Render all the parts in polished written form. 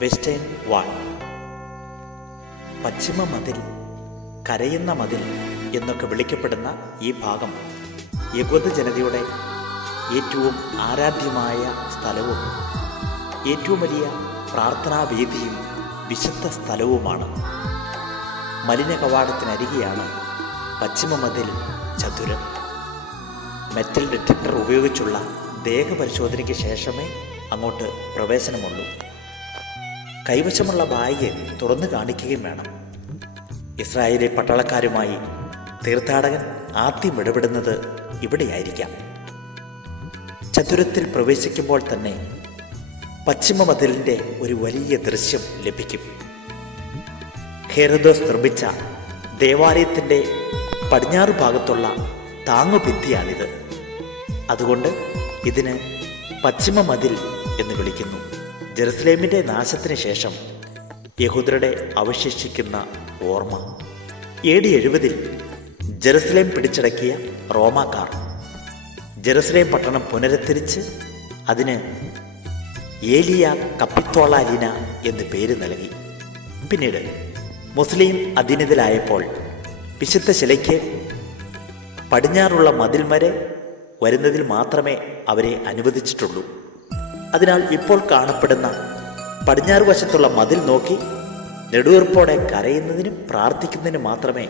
Western വാൾ, പശ്ചിമ മതിൽ, കരയുന്ന മതിൽ എന്നൊക്കെ വിളിക്കപ്പെടുന്ന ഈ ഭാഗം യഹൂദ ജനതയുടെ ഏറ്റവും ആരാധ്യമായ സ്ഥലവും ഏറ്റവും വലിയ പ്രാർത്ഥനാവേദിയും വിശുദ്ധ സ്ഥലവുമാണ്. മലിന കവാടത്തിനരികെയാണ് പശ്ചിമ മതിൽ ചതുരം. മെറ്റൽ ഡിറ്റക്ടർ ഉപയോഗിച്ചുള്ള ദേഹപരിശോധനയ്ക്ക് ശേഷമേ അങ്ങോട്ട് പ്രവേശനമുള്ളൂ. കൈവശമുള്ള ബാഗ് തുറന്നു കാണിക്കുകയും വേണം. ഇസ്രായേലി പട്ടാളക്കാരുമായി തീർത്ഥാടകൻ ആദ്യം ഇടപെടുന്നത് ഇവിടെയായിരിക്കാം. ചതുരത്തിൽ പ്രവേശിക്കുമ്പോൾ തന്നെ പശ്ചിമ മതിലിൻ്റെ ഒരു വലിയ ദൃശ്യം ലഭിക്കും. ഹെരോദോസ് നിർമ്മിച്ച ദേവാലയത്തിൻ്റെ പടിഞ്ഞാറ് ഭാഗത്തുള്ള താങ്ങുഭിത്തിയാണിത്. അതുകൊണ്ട് ഇതിന് പശ്ചിമ മതിൽ എന്ന് വിളിക്കുന്നു. ജെറുസലേമിൻ്റെ നാശത്തിന് ശേഷം യഹൂദരുടെ അവശേഷിക്കുന്ന ഓർമ്മ. AD 70 ജെറുസലേം പിടിച്ചടക്കിയ റോമാക്കാർ ജെറുസലേം പട്ടണം പുനരുദ്ധരിച്ച് അതിന് ഏലിയ കപ്പിത്തോളാലിന എന്ന് പേര് നൽകി. പിന്നീട് മുസ്ലിം അധീനതയിലായപ്പോൾ വിശുദ്ധ ശിലയ്ക്ക് പടിഞ്ഞാറുള്ള മതിൽ വരെ വരുന്നതിൽ മാത്രമേ അവരെ അനുവദിച്ചിട്ടുള്ളൂ. അതിനാൽ ഇപ്പോൾ കാണപ്പെടുന്ന പടിഞ്ഞാറ് വശത്തുള്ള മതിൽ നോക്കി നെടുവീർപ്പോടെ കരയുന്നതിനും പ്രാർത്ഥിക്കുന്നതിനും മാത്രമേ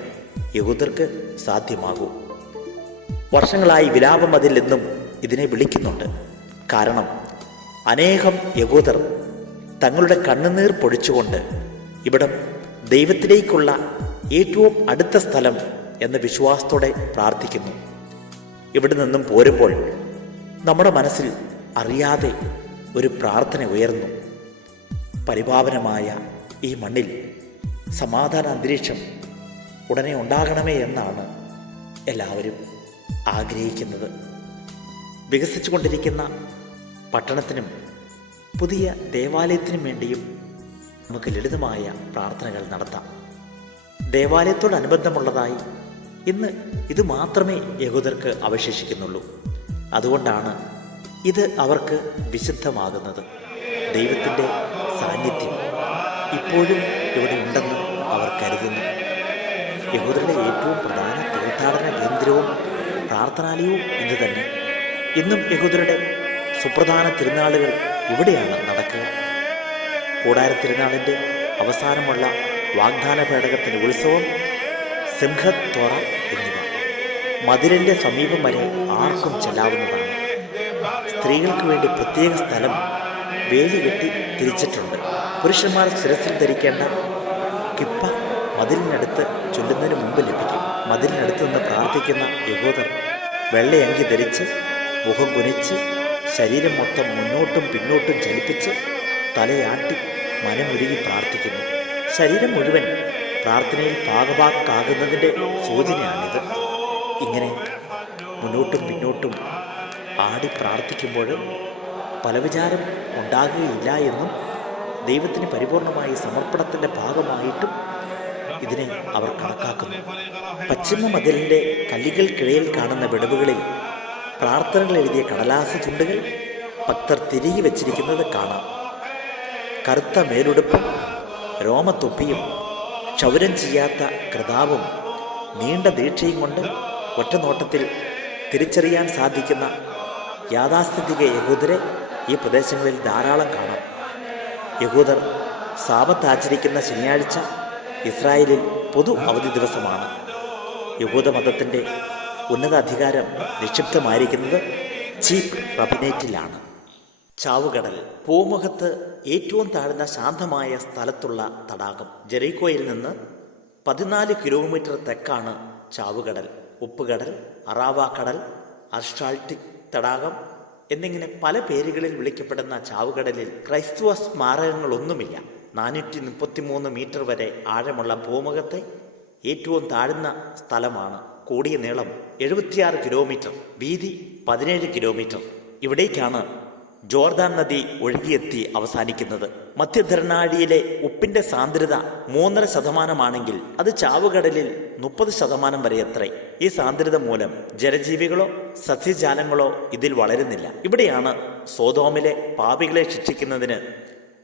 യഹൂദർക്ക് സാധ്യമാകൂ. വർഷങ്ങളായി വിലാപമതിൽ എന്നും ഇതിനെ വിളിക്കുന്നുണ്ട്. കാരണം അനേകം യഹൂദർ തങ്ങളുടെ കണ്ണുനീർ പൊഴിച്ചുകൊണ്ട് ഇവിടം ദൈവത്തിലേക്കുള്ള ഏറ്റവും അടുത്ത സ്ഥലം എന്ന വിശ്വാസത്തോടെ പ്രാർത്ഥിക്കുന്നു. ഇവിടെ നിന്നും പോരുമ്പോൾ നമ്മുടെ മനസ്സിൽ അറിയാതെ ഒരു പ്രാർത്ഥന ഉയർന്നു. പരിപാവനമായ ഈ മണ്ണിൽ സമാധാന അന്തരീക്ഷം ഉടനെ ഉണ്ടാകണമേ എന്നാണ് എല്ലാവരും ആഗ്രഹിക്കുന്നത്. വികസിച്ചുകൊണ്ടിരിക്കുന്ന പട്ടണത്തിനും പുതിയ ദേവാലയത്തിനും വേണ്ടിയും നമുക്ക് ലളിതമായ പ്രാർത്ഥനകൾ നടത്താം. ദേവാലയത്തോടനുബന്ധമുള്ളതായി ഇന്ന് ഇത് മാത്രമേ യഹൂദർക്ക് അവശേഷിക്കുന്നുള്ളൂ. അതുകൊണ്ടാണ് ഇത് അവർക്ക് വിശുദ്ധമാകുന്നത്. ദൈവത്തിൻ്റെ സാന്നിധ്യം ഇപ്പോഴും ഇവിടെ ഉണ്ടെന്ന് അവർ കരുതുന്നു. യഹൂദരുടെ ഏറ്റവും പ്രധാന തീർത്ഥാടന കേന്ദ്രവും പ്രാർത്ഥനാലയവും ഇന്ന് തന്നെ. ഇന്നും യഹൂദരുടെ സുപ്രധാന തിരുനാളുകൾ ഇവിടെയാണ് നടക്കുക. കൂടാര തിരുനാളിൻ്റെ അവസാനമുള്ള വാഗ്ദാന പേടകത്തിൻ്റെ ഉത്സവം, സിംഹത് തോറ എന്നിവ മതിലിൻ്റെ സമീപം വരെ ആർക്കും ചെല്ലാവുന്നതാണ്. സ്ത്രീകൾക്ക് വേണ്ടി പ്രത്യേക സ്ഥലം വേലി കെട്ടി തിരിച്ചിട്ടുണ്ട്. പുരുഷന്മാർ ശിരസിൽ ധരിക്കേണ്ട കിപ്പ മതിലിനടുത്ത് ചൊല്ലുന്നതിന് മുമ്പ് ലഭിക്കും. മതിലിനടുത്ത് നിന്ന് പ്രാർത്ഥിക്കുന്ന യഹൂദർ വെള്ളയങ്കി ധരിച്ച് മുഖം കുനിച്ച് ശരീരം മൊത്തം മുന്നോട്ടും പിന്നോട്ടും ചലിപ്പിച്ച് തലയാട്ടി മനമുരുകി പ്രാർത്ഥിക്കുന്നു. ശരീരം മുഴുവൻ പ്രാർത്ഥനയിൽ ഭാഗഭാക്കാകുന്നതിൻ്റെ സൂചനയാണിത്. ഇങ്ങനെ മുന്നോട്ടും പിന്നോട്ടും ആടി പ്രാർത്ഥിക്കുമ്പോൾ പല വിചാരം ഉണ്ടാകുകയില്ല എന്നും ദൈവത്തിന് പരിപൂർണമായി സമർപ്പണത്തിൻ്റെ ഭാഗമായിട്ടും ഇതിനെ അവർ കണക്കാക്കുന്നു. പശ്ചിമ മതിലിൻ്റെ കല്ലുകൾക്കിടയിൽ കാണുന്ന വിടവുകളിൽ പ്രാർത്ഥനകൾ എഴുതിയ കടലാസ് തുണ്ടുകൾ ഭക്തർ തിരികെ വച്ചിരിക്കുന്നത് കാണാം. കറുത്ത മേലുടുപ്പും രോമത്തൊപ്പിയും ക്ഷൗരം ചെയ്യാത്ത കൃതാവും നീണ്ട ദീക്ഷയും കൊണ്ട് ഒറ്റ നോട്ടത്തിൽ തിരിച്ചറിയാൻ സാധിക്കുന്ന യാഥാസ്ഥിതിക യഹൂദരെ ഈ പ്രദേശങ്ങളിൽ ധാരാളം കാണാം. യഹൂദർ സാബത്ത് ആചരിക്കുന്ന ശനിയാഴ്ച ഇസ്രായേലിൽ പൊതു അവധി ദിവസമാണ്. യഹൂദമതത്തിൻ്റെ ഉന്നത അധികാരം നിക്ഷിപ്തമായിരിക്കുന്നത് ചീഫ് റബിനേറ്റിലാണ്. ചാവുകടൽ, പൂമുഖത്ത് ഏറ്റവും താഴ്ന്ന ശാന്തമായ സ്ഥലത്തുള്ള തടാകം. ജെറീക്കോയിൽ നിന്ന് 14 കിലോമീറ്റർ തെക്കാണ് ചാവുകടൽ. ഉപ്പുകടൽ, അറാവ കടൽ, അർഷാൾട്ടിക് തടാകം എന്നിങ്ങനെ പല പേരുകളിൽ വിളിക്കപ്പെടുന്ന ചാവുകടലിൽ ക്രൈസ്തവ സ്മാരകങ്ങളൊന്നുമില്ല. 433 മീറ്റർ വരെ ആഴമുള്ള ഭൂമുഖത്തെ ഏറ്റവും താഴ്ന്ന സ്ഥലമാണ്. കൂടിയ നീളം 76 കിലോമീറ്റർ, വീതി 17 കിലോമീറ്റർ. ഇവിടേക്കാണ് ജോർദാൻ നദി ഒഴുകിയെത്തി അവസാനിക്കുന്നത്. മധ്യധരനാഴിയിലെ ഉപ്പിന്റെ സാന്ദ്രത 3.5% അത് ചാവുകടലിൽ 30% വരെ എത്രേ. ഈ സാന്ദ്രത മൂലം ജലജീവികളോ സസ്യജാലങ്ങളോ ഇതിൽ വളരുന്നില്ല. ഇവിടെയാണ് സോദോമിലെ പാപികളെ ശിക്ഷിക്കുന്നതിന്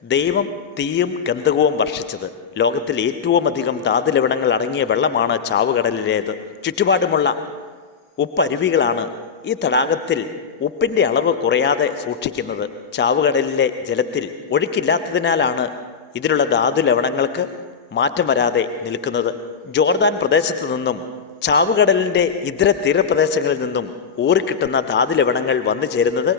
ദൈവം തീയും ഗന്ധകവും വർഷിച്ചത്. ലോകത്തിൽ ഏറ്റവും അധികം ധാതുലവണങ്ങൾ അടങ്ങിയ വെള്ളമാണ് ചാവുകടലിലേത്. ചുറ്റുപാടുമുള്ള ഉപ്പരുവികളാണ് ഈ തടാകത്തിൽ ഉപ്പിൻ്റെ അളവ് കുറയാതെ സൂക്ഷിക്കുന്നത്. ചാവുകടലിലെ ജലത്തിൽ ഒഴുക്കില്ലാത്തതിനാലാണ് ഇതിലുള്ള ധാതുലവണങ്ങൾക്ക് മാറ്റം വരാതെ നിൽക്കുന്നത്. ജോർദാൻ പ്രദേശത്തു നിന്നും ചാവുകടലിൻ്റെ ഇതര തീരപ്രദേശങ്ങളിൽ നിന്നും ഊറിക്കിട്ടുന്ന ധാതുലവണങ്ങൾ വന്നു ചേരുന്നത്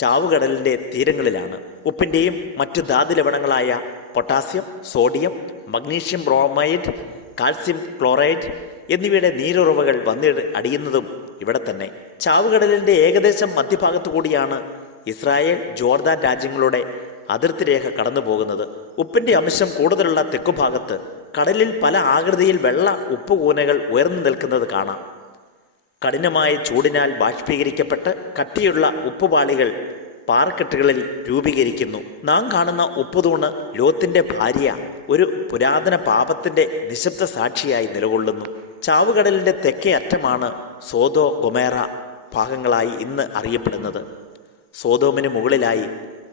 ചാവുകടലിൻ്റെ തീരങ്ങളിലാണ്. ഉപ്പിൻ്റെയും മറ്റു ധാതുലവണങ്ങളായ potassium, sodium, magnesium bromide, calcium chloride എന്നിവയുടെ നീരുറവകൾ വന്ന് അടിയുന്നതും ഇവിടെ തന്നെ. ചാവുകടലിൻ്റെ ഏകദേശം മധ്യഭാഗത്തു കൂടിയാണ് ഇസ്രായേൽ, ജോർദാൻ രാജ്യങ്ങളുടെ അതിർത്തി രേഖ കടന്നു പോകുന്നത്. ഉപ്പിൻ്റെ അംശം കൂടുതലുള്ള തെക്കുഭാഗത്ത് കടലിൽ പല ആകൃതിയിൽ വെള്ള ഉപ്പുകൂനകൾ ഉയർന്നു നിൽക്കുന്നത് കാണാം. കഠിനമായ ചൂടിനാൽ ബാഷ്പീകരിക്കപ്പെട്ട് കട്ടിയുള്ള ഉപ്പുപാളികൾ പാറക്കെട്ടുകളിൽ രൂപീകരിക്കുന്നു. നാം കാണുന്ന ഉപ്പുതൂണ് ലോത്തിന്റെ ഭാര്യ ഒരു പുരാതന പാപത്തിന്റെ നിശബ്ദ സാക്ഷിയായി നിലകൊള്ളുന്നു. ചാവുകടലിന്റെ തെക്കേ അറ്റമാണ് സോദോ ഗൊമേറ ഭാഗങ്ങളായി ഇന്ന് അറിയപ്പെടുന്നത്. സോദോമിന് മുകളിലായി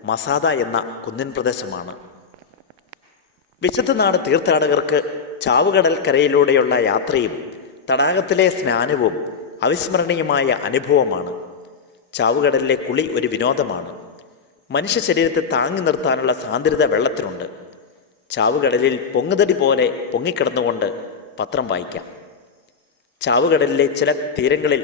മസാദ എന്ന കുന്നിൻ പ്രദേശമാണ്. വിശുദ്ധ നാട് തീർത്ഥാടകർക്ക് ചാവുകടൽ കരയിലൂടെയുള്ള യാത്രയും തടാകത്തിലെ സ്നാനവും അവിസ്മരണീയമായ അനുഭവമാണ്. ചാവുകടലിലെ കുളി ഒരു വിനോദമാണ്. മനുഷ്യ ശരീരത്തെ താങ്ങി നിർത്താനുള്ള സാന്ദ്രത വെള്ളത്തിനുണ്ട്. ചാവുകടലിൽ പൊങ്ങുതടി പോലെ പൊങ്ങിക്കിടന്നുകൊണ്ട് പത്രം വായിക്കാം. ചാവുകടലിലെ ചില തീരങ്ങളിൽ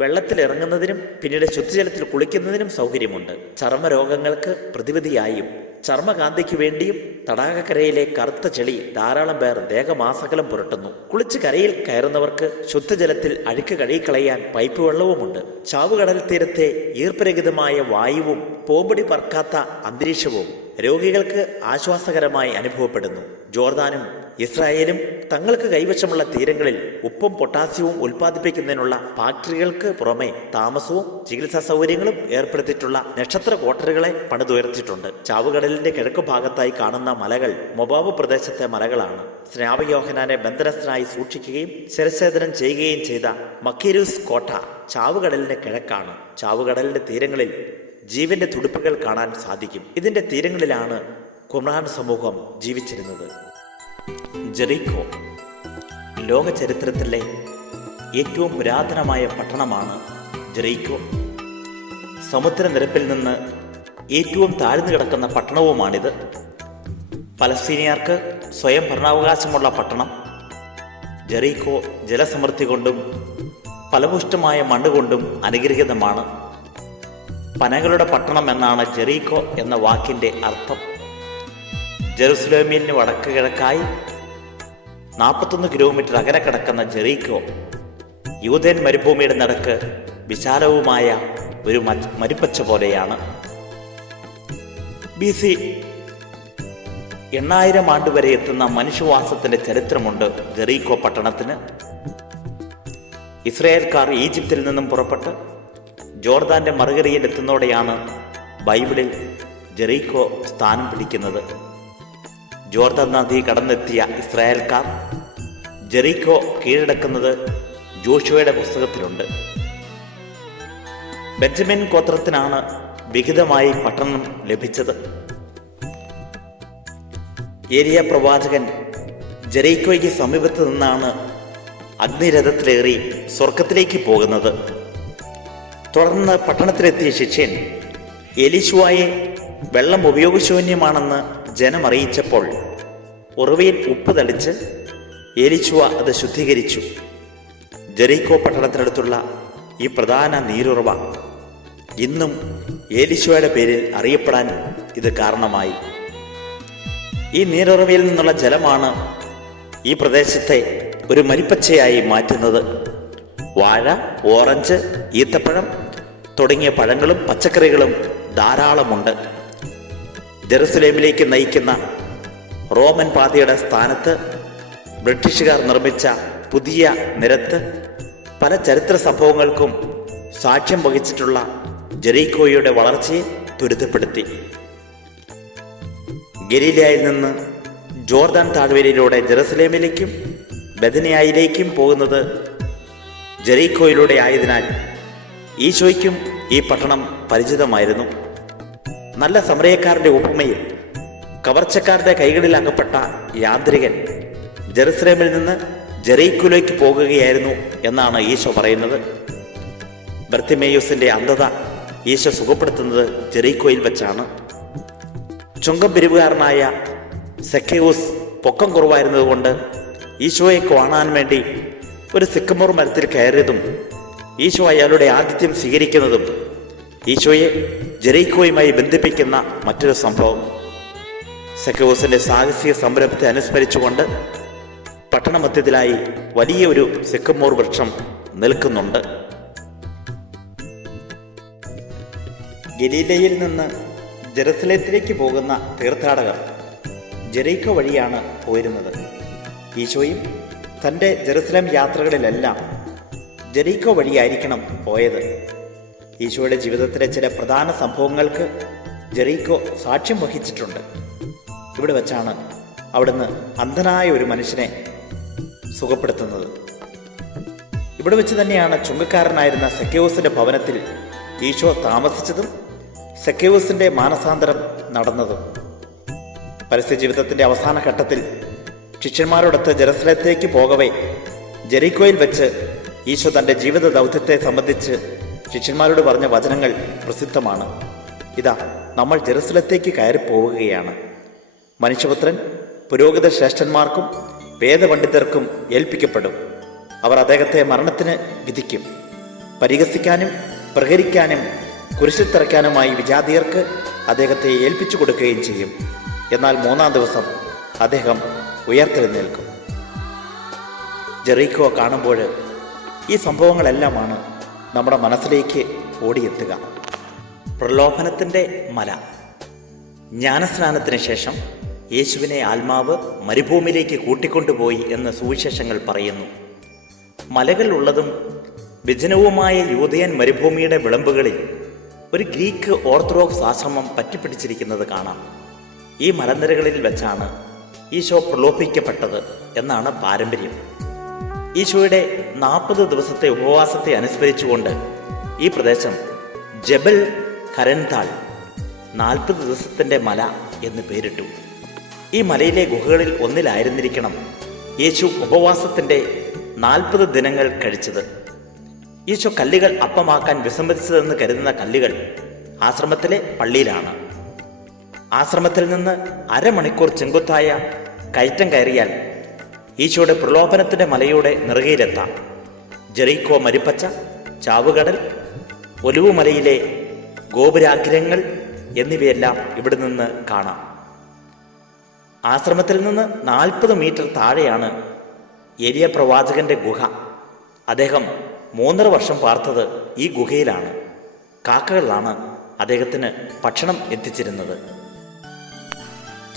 വെള്ളത്തിലിറങ്ങുന്നതിനും പിന്നീട് ശുദ്ധജലത്തിൽ കുളിക്കുന്നതിനും സൗകര്യമുണ്ട്. ചർമ്മരോഗങ്ങൾക്ക് പ്രതിവിധിയായും ചർമ്മകാന്തിക്ക് വേണ്ടിയും തടാകക്കരയിലെ കറുത്ത ചെളി ധാരാളം പേർ ദേഹമാസകലം പുരട്ടുന്നു. കുളിച്ച് കരയിൽ കയറുന്നവർക്ക് ശുദ്ധജലത്തിൽ അഴുക്ക് കഴുകിക്കളയാൻ പൈപ്പ് വെള്ളവുമുണ്ട്. ചാവുകടൽ തീരത്തെ ഈർപ്പരഹിതമായ വായുവും പോമ്പടി പറക്കാത്ത അന്തരീക്ഷവും രോഗികൾക്ക് ആശ്വാസകരമായി അനുഭവപ്പെടുന്നു. ജോർദാനും ഇസ്രായേലും തങ്ങൾക്ക് കൈവശമുള്ള തീരങ്ങളിൽ ഉപ്പും പൊട്ടാസ്യവും ഉൽപ്പാദിപ്പിക്കുന്നതിനുള്ള ഫാക്ടറികൾക്ക് പുറമെ താമസവും ചികിത്സാ സൗകര്യങ്ങളും ഏർപ്പെടുത്തിയിട്ടുള്ള നക്ഷത്ര ക്വാർട്ടറുകളെ പണിതുയർത്തിയിട്ടുണ്ട്. ചാവുകടലിന്റെ കിഴക്കു ഭാഗത്തായി കാണുന്ന മലകൾ മൊബാബ് പ്രദേശത്തെ മലകളാണ്. സ്നാപകയോഹന്നാനെ ബന്ധനസ്ഥനായി സൂക്ഷിക്കുകയും ശിരച്ഛേദനം ചെയ്യുകയും ചെയ്ത മക്കീരൂസ് കോട്ട ചാവുകടലിന്റെ കിഴക്കാണ്. ചാവുകടലിന്റെ തീരങ്ങളിൽ ജീവന്റെ തുടിപ്പുകൾ കാണാൻ സാധിക്കും. ഇതിന്റെ തീരങ്ങളിലാണ് ഖുർആൻ സമൂഹം ജീവിച്ചിരുന്നത്. ജെറീക്കോ ലോക ചരിത്രത്തിലെ ഏറ്റവും പുരാതനമായ പട്ടണമാണ് ജെറീക്കോ. സമുദ്രനിരപ്പിൽ നിന്ന് ഏറ്റവും താഴ്ന്നു കിടക്കുന്ന പട്ടണവുമാണിത്. പലസ്തീനിയർക്ക് സ്വയം ഭരണാവകാശമുള്ള പട്ടണം. ജെറീക്കോ ജലസമൃദ്ധി കൊണ്ടും ഫലപുഷ്ടമായ മണ്ണ് കൊണ്ടും അനുഗ്രഹീതമാണ്. പനകളുടെ പട്ടണം എന്നാണ് ജെറീക്കോ എന്ന വാക്കിൻ്റെ അർത്ഥം. ജെറുസലേമിന് വടക്ക് കിഴക്കായി 41 കിലോമീറ്റർ അകലെ കിടക്കുന്ന ജെറീക്കോ യൂദേൻ മരുഭൂമിയുടെ നടുക്ക് വിശാലവുമായ ഒരു മരുപ്പച്ച പോലെയാണ്. BC 8000 ആണ്ട് വരെ എത്തുന്ന മനുഷ്യവാസത്തിന്റെ ചരിത്രമുണ്ട് ജെറീക്കോ പട്ടണത്തിന്. ഇസ്രായേൽക്കാർ ഈജിപ്തിൽ നിന്നും പുറപ്പെട്ട് ജോർദാന്റെ മറുകരയിൽ എത്തുന്നതോടെയാണ് ബൈബിളിൽ ജെറീക്കോ സ്ഥാനം പിടിക്കുന്നത്. ജോർദാൻ നദി കടന്നെത്തിയ ഇസ്രായേൽക്കാർ ജെറീക്കോ കീഴടക്കുന്നത് ജോഷുവയുടെ പുസ്തകത്തിലുണ്ട്. ബെഞ്ചമിൻ ഗോത്രത്തിനാണ് വിഹിതമായി പട്ടണം ലഭിച്ചത്. ഏലിയ പ്രവാചകൻ ജെറീക്കോയ്ക്ക് സമീപത്ത് നിന്നാണ് അഗ്നിരഥത്തിലേറി സ്വർഗത്തിലേക്ക് പോകുന്നത്. തുടർന്ന് പട്ടണത്തിലെത്തിയ ശിഷ്യൻ എലീശുവായെ വെള്ളം ഉപയോഗശൂന്യമാണെന്ന് ജനം അറിയിച്ചപ്പോൾ ഉറവയിൽ ഉപ്പ് തളിച്ച് എലീശുവ അത് ശുദ്ധീകരിച്ചു. ജെറീക്കോ പട്ടണത്തിനടുത്തുള്ള ഈ പ്രധാന നീരുറവ ഇന്നും എലീശുവയുടെ പേരിൽ അറിയപ്പെടാൻ ഇത് കാരണമായി. ഈ നീരുറവയിൽ നിന്നുള്ള ജലമാണ് ഈ പ്രദേശത്തെ ഒരു മരിപ്പച്ചയായി മാറ്റുന്നത്. വാഴ, ഓറഞ്ച്, ഈത്തപ്പഴം തുടങ്ങിയ പഴങ്ങളും പച്ചക്കറികളും ധാരാളമുണ്ട്. ജെറുസലേമിലേക്ക് നയിക്കുന്ന റോമൻ പാതയുടെ സ്ഥാനത്ത് ബ്രിട്ടീഷുകാർ നിർമ്മിച്ച പുതിയ നിരത്ത് പല ചരിത്ര സംഭവങ്ങൾക്കും സാക്ഷ്യം വഹിച്ചിട്ടുള്ള ജെറീക്കോയുടെ വളർച്ചയെ ത്വരിതപ്പെടുത്തി. ഗലീലയിൽ നിന്ന് ജോർദാൻ താഴ്വരയിലൂടെ ജെറുസലേമിലേക്കും ബെഥനിയയിലേക്കും പോകുന്നത് ജെറീക്കോയിലൂടെ ആയതിനാൽ ഈശോയ്ക്കും ഈ പട്ടണം പരിചിതമായിരുന്നു. നല്ല സമരയക്കാരൻ്റെ ഉപമയിൽ കവർച്ചക്കാരുടെ കൈകളിൽ അകപ്പെട്ട യാന്ത്രികൻ ജെറുസലേമിൽ നിന്ന് ജെറീക്കോയിലേക്ക് പോകുകയായിരുന്നു എന്നാണ് ഈശോ പറയുന്നത്. ബർത്തിമേയൂസിന്റെ അന്ധത ഈശോ സുഖപ്പെടുത്തുന്നത് ജെറീക്കോയിൽ വെച്ചാണ്. ചുങ്കം പിരിവുകാരനായ സെക്കേവൂസ് പൊക്കം കുറവായിരുന്നതുകൊണ്ട് ഈശോയെ കാണാൻ വേണ്ടി ഒരു സിക്കമോർ മരത്തിൽ കയറിയതും ഈശോ അയാളുടെ ആതിഥ്യം സ്വീകരിക്കുന്നതും ഈശോയെ ജെറീക്കോയുമായി ബന്ധിപ്പിക്കുന്ന മറ്റൊരു സംഭവം. സെക്കേവൂസിന്റെ സാഹസിക സംരംഭത്തെ അനുസ്മരിച്ചുകൊണ്ട് പട്ടണമധ്യത്തിലായി വലിയ ഒരു സിക്കമോർ വൃക്ഷം നിൽക്കുന്നുണ്ട്. ഗലീലയിൽ നിന്ന് ജെറുസലേത്തിലേക്ക് പോകുന്ന തീർത്ഥാടകർ ജെറീക്കോ വഴിയാണ് പോയിരുന്നത്. ഈശോയും തൻ്റെ ജെറുസലേം യാത്രകളിലെല്ലാം ജെറീക്കോ വഴിയായിരിക്കണം പോയത്. ഈശോയുടെ ജീവിതത്തിലെ ചില പ്രധാന സംഭവങ്ങൾക്ക് ജെറീക്കോ സാക്ഷ്യം വഹിച്ചിട്ടുണ്ട്. ഇവിടെ വെച്ചാണ് അവിടുന്ന് അന്ധനായ ഒരു മനുഷ്യനെ സുഖപ്പെടുത്തുന്നത്. ഇവിടെ വെച്ച് തന്നെയാണ് ചുങ്കക്കാരനായിരുന്ന സെക്കേവൂസിന്റെ ഭവനത്തിൽ ഈശോ താമസിച്ചതും സെക്കേവൂസിന്റെ മാനസാന്തരം നടന്നതും. പരസ്യ ജീവിതത്തിന്റെ അവസാന ഘട്ടത്തിൽ ശിഷ്യന്മാരോടൊത്ത് ജെറുസലേത്തിലേക്ക് പോകവേ ജെറീക്കോയിൽ വെച്ച് ഈശോ തൻ്റെ ജീവിത ദൗത്യത്തെ സംബന്ധിച്ച് ശിഷ്യന്മാരോട് പറഞ്ഞ വചനങ്ങൾ പ്രസിദ്ധമാണ്. ഇതാ, നമ്മൾ ജെറുസലേത്തേക്ക് കയറി പോവുകയാണ്. മനുഷ്യപുത്രൻ പുരോഹിത ശ്രേഷ്ഠന്മാർക്കും വേദപണ്ഡിതർക്കും ഏൽപ്പിക്കപ്പെടും. അവർ അദ്ദേഹത്തെ മരണത്തിന് വിധിക്കും. പരിഹസിക്കാനും പ്രഹരിക്കാനും കുരിശിൽ തറയ്ക്കാനുമായി വിജാതിയർക്ക് അദ്ദേഹത്തെ ഏൽപ്പിച്ചു കൊടുക്കുകയും ചെയ്യും. എന്നാൽ 3-ാം ദിവസം അദ്ദേഹം ഉയർത്തെഴുന്നേൽക്കും. ജെറീക്കോ കാണുമ്പോൾ ഈ സംഭവങ്ങളെല്ലാമാണ് നമ്മുടെ മനസ്സിലേക്ക് ഓടിയെത്തുക. പ്രലോഭനത്തിൻ്റെ മല. ജ്ഞാനസ്നാനത്തിന് ശേഷം യേശുവിനെ ആത്മാവ് മരുഭൂമിയിലേക്ക് കൂട്ടിക്കൊണ്ടുപോയി എന്ന് സുവിശേഷങ്ങൾ പറയുന്നു. മലകൾ ഉള്ളതും വിജനവുമായ യൂദയൻ മരുഭൂമിയുടെ വിളമ്പുകളിൽ ഒരു ഗ്രീക്ക് ഓർത്തഡോക്സ് ആശ്രമം പറ്റിപ്പിടിച്ചിരിക്കുന്നത് കാണാം. ഈ മലനിരകളിൽ വെച്ചാണ് ഈശോ പ്രലോഭിക്കപ്പെട്ടത് എന്നാണ് പാരമ്പര്യം. ഈശോയുടെ 40 ദിവസത്തെ ഉപവാസത്തെ അനുസ്മരിച്ചുകൊണ്ട് ഈ പ്രദേശം ജബൽ ഖരൻതാൾ 40 ദിവസത്തിൻ്റെ മല എന്ന് പേരിട്ടു. ഈ മലയിലെ ഗുഹകളിൽ ഒന്നിലായിരുന്നിരിക്കണം യേശു ഉപവാസത്തിൻ്റെ 40 ദിനങ്ങൾ കഴിച്ചത്. ഈശോ കല്ലുകൾ അപ്പമാക്കാൻ വിസമ്മതിച്ചതെന്ന് കരുതുന്ന കല്ലുകൾ ആശ്രമത്തിലെ പള്ളിയിലാണ്. ആശ്രമത്തിൽ നിന്ന് അരമണിക്കൂർ ചെങ്കുത്തായ കയറ്റം കയറിയാൽ ഈശോയുടെ പ്രലോഭനത്തിൻ്റെ മലയുടെ നെറുകയിലെത്താം. ജെറീക്കോ മരുപ്പച്ച, ചാവുകടൽ, ഒലിവുമലയിലെ ഗോപുരാഗ്രഹങ്ങൾ എന്നിവയെല്ലാം ഇവിടെ നിന്ന് കാണാം. ആശ്രമത്തിൽ നിന്ന് 40 മീറ്റർ താഴെയാണ് ഏലിയ പ്രവാചകന്റെ ഗുഹ. അദ്ദേഹം 3.5 വർഷം പാർത്തത് ഈ ഗുഹയിലാണ്. കാക്കകളാണ് അദ്ദേഹത്തിന് ഭക്ഷണം എത്തിച്ചിരുന്നത്.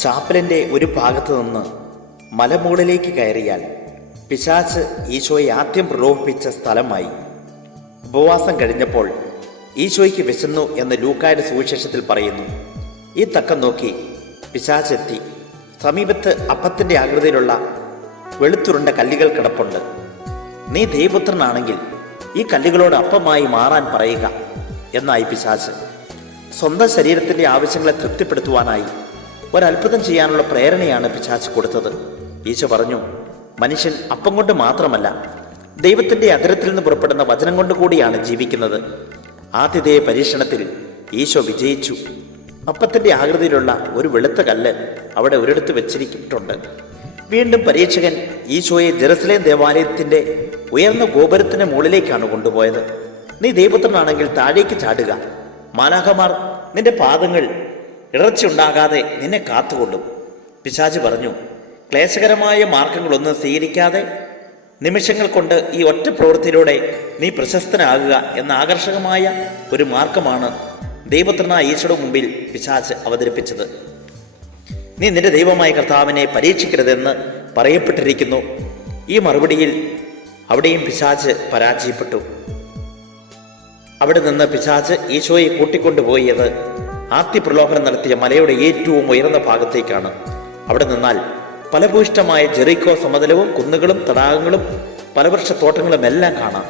ചാപ്പലിൻ്റെ ഒരു ഭാഗത്ത് നിന്ന് മലമുകളിലേക്ക് കയറിയാൽ പിശാച് ഈശോയെ ആദ്യം പ്രലോഭിപ്പിച്ച സ്ഥലമായി. ഉപവാസം കഴിഞ്ഞപ്പോൾ ഈശോയ്ക്ക് വിശന്നു എന്ന് ലൂക്കായുടെ സുവിശേഷത്തിൽ പറയുന്നു. ഈ തക്കം നോക്കി പിശാച് എത്തി. സമീപത്ത് അപ്പത്തിൻ്റെ ആകൃതിയിലുള്ള വെളുത്തുരുണ്ട കല്ലുകൾ കിടപ്പുണ്ട്. നീ ദൈവപുത്രനാണെങ്കിൽ ഈ കല്ലുകളോട് അപ്പമായി മാറാൻ പറയുക എന്നായി പിശാച്. സ്വന്തം ശരീരത്തിൻ്റെ ആവശ്യങ്ങളെ തൃപ്തിപ്പെടുത്തുവാനായി ഒരത്ഭുതം ചെയ്യാനുള്ള പ്രേരണയാണ് പിശാച് കൊടുത്തത്. ഈശോ പറഞ്ഞു, മനുഷ്യൻ അപ്പം കൊണ്ട് മാത്രമല്ല ദൈവത്തിൻ്റെ അധരത്തിൽ നിന്ന് പുറപ്പെടുന്ന വചനം കൊണ്ട് കൂടിയാണ് ജീവിക്കുന്നത്. ആദ്യത്തെ പരീക്ഷണത്തിൽ ഈശോ വിജയിച്ചു. അപ്പത്തിൻ്റെ ആകൃതിയിലുള്ള ഒരു വെളുത്ത കല്ല് അവിടെ ഒരിടത്ത് വെച്ചിരിച്ചിട്ടുണ്ട്. വീണ്ടും പരീക്ഷകൻ ഈശോയെ ജെറുസലേം ദേവാലയത്തിൻ്റെ ഉയർന്ന ഗോപുരത്തിന് മുകളിലേക്കാണ് കൊണ്ടുപോയത്. നീ ദൈവപുത്രനാണെങ്കിൽ താഴേക്ക് ചാടുക, മാലാഖമാർ നിന്റെ പാദങ്ങൾ ഇടർച്ചയുണ്ടാകാതെ നിന്നെ കാത്തുകൊള്ളും. പിശാച് പറഞ്ഞു, ക്ലേശകരമായ മാർഗങ്ങളൊന്നും സ്വീകരിക്കാതെ നിമിഷങ്ങൾ കൊണ്ട് ഈ ഒറ്റ പ്രവൃത്തിയിലൂടെ നീ പ്രശസ്തനാകുക എന്ന ആകർഷകമായ ഒരു മാർഗമാണ് ദൈവപുത്രനായ ഈശോയുടെ മുമ്പിൽ പിശാച് അവതരിപ്പിച്ചത്. നീ നിന്റെ ദൈവമായ കർത്താവിനെ പരീക്ഷിക്കരുതെന്ന് പറയപ്പെട്ടിരിക്കുന്നു. ഈ മറുപടിയിൽ അവിടെയും പിശാച് പരാജയപ്പെട്ടു. അവിടെ നിന്ന് പിശാച് ഈശോയെ കൂട്ടിക്കൊണ്ടുപോയത് ആദ്യ പ്രലോഭനം നടത്തിയ മലയുടെ ഏറ്റവും ഉയർന്ന ഭാഗത്തേക്കാണ്. അവിടെ നിന്നാൽ ഫലഭൂയിഷ്ഠമായ ജെറീക്കോ സമതലവും കുന്നുകളും തടാകങ്ങളും ഫലവൃക്ഷത്തോട്ടങ്ങളും എല്ലാം കാണാം.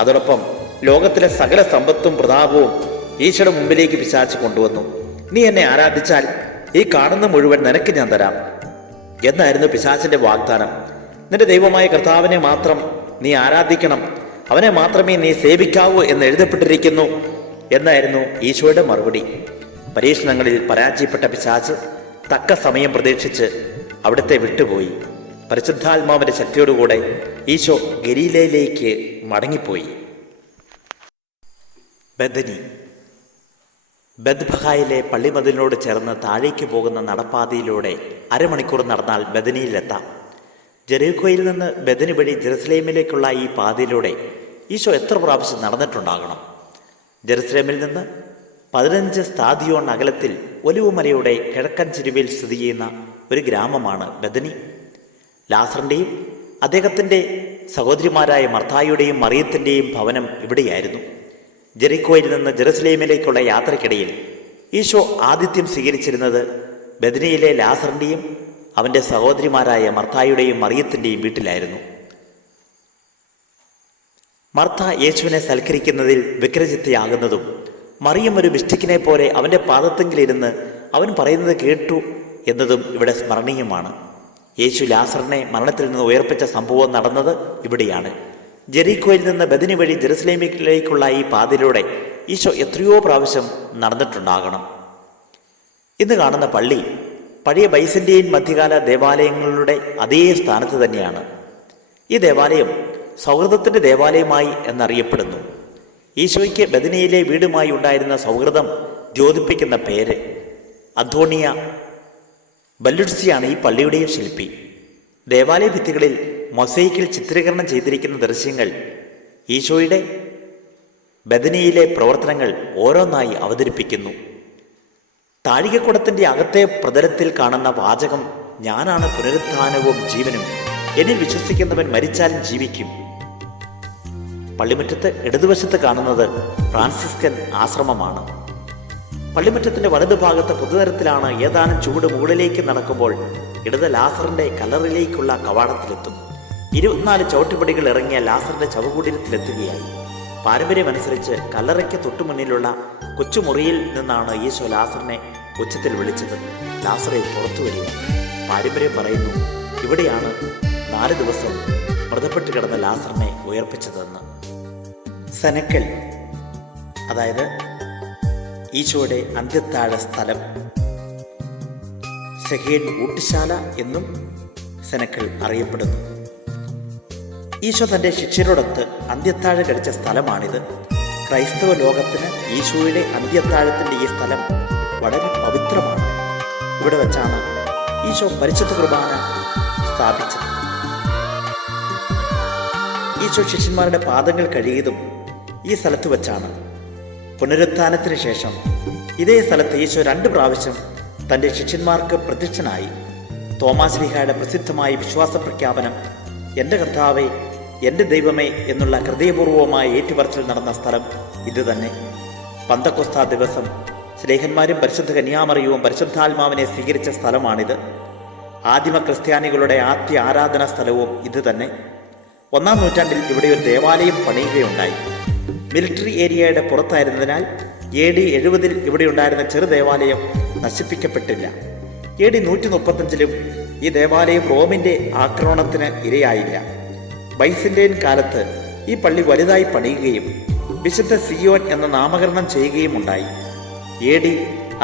അതോടൊപ്പം ലോകത്തിലെ സകല സമ്പത്തും പ്രതാപവും ഈശോയുടെ മുമ്പിലേക്ക് പിശാച് കൊണ്ടുവന്നു. നീ എന്നെ ആരാധിച്ചാൽ ഈ കാണുന്ന മുഴുവൻ നിനക്ക് ഞാൻ തരാം എന്നായിരുന്നു പിശാചിന്റെ വാഗ്ദാനം. നിന്റെ ദൈവമായ കർത്താവിനെ മാത്രം നീ ആരാധിക്കണം, അവനെ മാത്രമേ നീ സേവിക്കാവൂ എന്ന് എഴുതപ്പെട്ടിരിക്കുന്നു എന്നായിരുന്നു ഈശോയുടെ മറുപടി. പരീക്ഷണങ്ങളിൽ പരാജയപ്പെട്ട പിശാച് തക്ക സമയം പ്രതീക്ഷിച്ച് അവിടുത്തെ വിട്ടുപോയി. പരിശുദ്ധാത്മാവിന്റെ ശക്തിയോടുകൂടെ ഈശോ ഗലീലയിലേക്ക് മടങ്ങിപ്പോയി. ബദനി. ബത്ഭഹായിലെ പള്ളിമതിലിനോട് ചേർന്ന് താഴേക്ക് പോകുന്ന നടപ്പാതയിലൂടെ അരമണിക്കൂർ നടന്നാൽ ബദനിയിലെത്താം. ജെറീക്കോയിൽ നിന്ന് ബദനി വഴി ജെറുസലേമിലേക്കുള്ള ഈ പാതയിലൂടെ ഈശോ എത്ര പ്രാവശ്യം നടന്നിട്ടുണ്ടാകണം? ജെറുസലേമിൽ നിന്ന് 15 സ്താദിയോൺ അകലത്തിൽ ഒലിവുമലയുടെ കിഴക്കൻ ചെരുവിൽ സ്ഥിതി ചെയ്യുന്ന ഒരു ഗ്രാമമാണ് ബദനി. ലാസറിൻ്റെയും അദ്ദേഹത്തിൻ്റെ സഹോദരിമാരായ മർത്തായുടെയും മറിയത്തിൻ്റെയും ഭവനം ഇവിടെയായിരുന്നു. ജെറിക്കോയിൽ നിന്ന് ജെറുസലേമിലേക്കുള്ള യാത്രയ്ക്കിടയിൽ ഈശോ ആതിഥ്യം സ്വീകരിച്ചിരുന്നത് ബദനിയിലെ ലാസറിൻ്റെയും അവൻ്റെ സഹോദരിമാരായ മർത്തായുടെയും മറിയത്തിൻ്റെയും വീട്ടിലായിരുന്നു. മർത്ത യേശുവിനെ സൽക്കരിക്കുന്നതിൽ വ്യഗ്രചിത്തയാകുന്നതും മറിയം ഒരു മിസ്റ്റിക്കിനെ പോലെ അവൻ്റെ പാദത്തെങ്കിലിരുന്ന് അവൻ പറയുന്നത് കേട്ടു എന്നതും ഇവിടെ സ്മരണീയമാണ്. യേശു ലാസറിനെ മരണത്തിൽ നിന്ന് ഉയർപ്പിച്ച സംഭവം നടന്നത് ഇവിടെയാണ്. ജെറീക്കോയിൽ നിന്ന് ബദനി വഴി ജെറുസലേമിലേക്കുള്ള ഈ പാതയിലൂടെ ഈശോ എത്രയോ പ്രാവശ്യം നടന്നിട്ടുണ്ടാകണം. ഇന്ന് കാണുന്ന പള്ളി പഴയ ബൈസന്റൈൻ മധ്യകാല ദേവാലയങ്ങളുടെ അതേ സ്ഥാനത്ത് തന്നെയാണ്. ഈ ദേവാലയം സൗഹൃദത്തിൻ്റെ ദേവാലയമായി എന്നറിയപ്പെടുന്നു. ഈശോയ്ക്ക് ബദനിയിലെ വീടുമായി ഉണ്ടായിരുന്ന സൗഹൃദം ദ്യോതിപ്പിക്കുന്ന പേര്. അന്തോണിയ ബല്ലുഡ്സിയാണ് ഈ പള്ളിയുടെയും ശില്പി. ദേവാലയ ഭിത്തികളിൽ മൊസൈക്കിൽ ചിത്രീകരണം ചെയ്തിരിക്കുന്ന ദൃശ്യങ്ങൾ ഈശോയുടെ ബദനിയിലെ പ്രവർത്തനങ്ങൾ ഓരോന്നായി അവതരിപ്പിക്കുന്നു. താഴികക്കുടത്തിൻ്റെ അകത്തെ പ്രതലത്തിൽ കാണുന്ന വാചകം, ഞാനാണ് പുനരുത്ഥാനവും ജീവനും, എന്നിൽ വിശ്വസിക്കുന്നവൻ മരിച്ചാലും ജീവിക്കും. പള്ളിമുറ്റത്ത് ഇടതുവശത്ത് കാണുന്നത് ഫ്രാൻസിസ്കൻ ആശ്രമമാണ്. പള്ളിമുറ്റത്തിന്റെ വലതുഭാഗത്ത് പൊതുതരത്തിലാണ് ഏതാനും ചുവട് മുകളിലേക്ക് നടക്കുമ്പോൾ ഇടത് ലാസറിന്റെ കല്ലറിലേക്കുള്ള കവാടത്തിലെത്തും. 24 ചവിട്ടുപടികൾ ഇറങ്ങിയ ലാസറിന്റെ ചവകുടീരത്തിലെത്തുകയായി. പാരമ്പര്യമനുസരിച്ച് കല്ലറയ്ക്ക് തൊട്ടുമുന്നിലുള്ള കൊച്ചുമുറിയിൽ നിന്നാണ് ഈശോ ലാസറിനെ ഉച്ചത്തിൽ വിളിച്ചത്. ലാസറെ പുറത്തു വരിക. പാരമ്പര്യം പറയുന്നു ഇവിടെയാണ് 4 ദിവസം മൃതപ്പെട്ട് കിടന്ന ലാസറിനെ ഉയർപ്പിച്ചതെന്ന്. സെനക്കൽ, അതായത് ഈശോയുടെ അന്ത്യത്താഴ സ്ഥലം, സെഹേൻ ഊട്ടുശാല എന്നും സെനക്കൽ അറിയപ്പെടുന്നു. ഈശോ തൻ്റെ ശിഷ്യരോടൊത്ത് അന്ത്യത്താഴം കഴിച്ച സ്ഥലമാണിത്. ക്രൈസ്തവ ലോകത്തിന് ഈശോയുടെ അന്ത്യത്താഴത്തിൻ്റെ ഈ സ്ഥലം വളരെ പവിത്രമാണ്. ഇവിടെ വെച്ചാണ് ഈശോ പരിശുദ്ധ കുർബാന സ്ഥാപിച്ചത്. ഈശോ ശിഷ്യന്മാരുടെ പാദങ്ങൾ കഴുകിയതും ഈ സ്ഥലത്ത് വെച്ചാണ്. പുനരുത്ഥാനത്തിന് ശേഷം ഇതേ സ്ഥലത്ത് ഈശോ 2 പ്രാവശ്യം തൻ്റെ ശിഷ്യന്മാർക്ക് പ്രത്യക്ഷനായി. തോമാശ്ലീഹായുടെ പ്രസിദ്ധമായ വിശ്വാസ പ്രഖ്യാപനം, എൻ്റെ കർത്താവേ, എൻ്റെ ദൈവമേ എന്നുള്ള ഹൃദയപൂർവമായ ഏറ്റുപറച്ചിൽ നടന്ന സ്ഥലം ഇത് തന്നെ. പന്തക്കൊസ്താ ദിവസം സ്ലേഹന്മാരും പരിശുദ്ധ കന്യാമറിയവും പരിശുദ്ധാത്മാവിനെ സ്വീകരിച്ച സ്ഥലമാണിത്. ആദിമ ക്രിസ്ത്യാനികളുടെ ആദ്യ ആരാധനാ സ്ഥലവും ഇത് തന്നെ. 1-ാം നൂറ്റാണ്ടിൽ ഇവിടെ ഒരു ദേവാലയം പണിയുകയുണ്ടായി. മിലിറ്ററി ഏരിയയുടെ പുറത്തായിരുന്നതിനാൽ AD 70 ഇവിടെ ഉണ്ടായിരുന്ന ചെറു ദേവാലയം നശിപ്പിക്കപ്പെട്ടില്ല. AD 135 ഈ ദേവാലയം റോമിൻ്റെ ആക്രമണത്തിന് ഇരയായില്ല. ബൈസന്റൈൻ കാലത്ത് ഈ പള്ളി വലുതായി പണിയുകയും വിശുദ്ധ സിയോൻ എന്ന നാമകരണം ചെയ്യുകയും ഉണ്ടായി. AD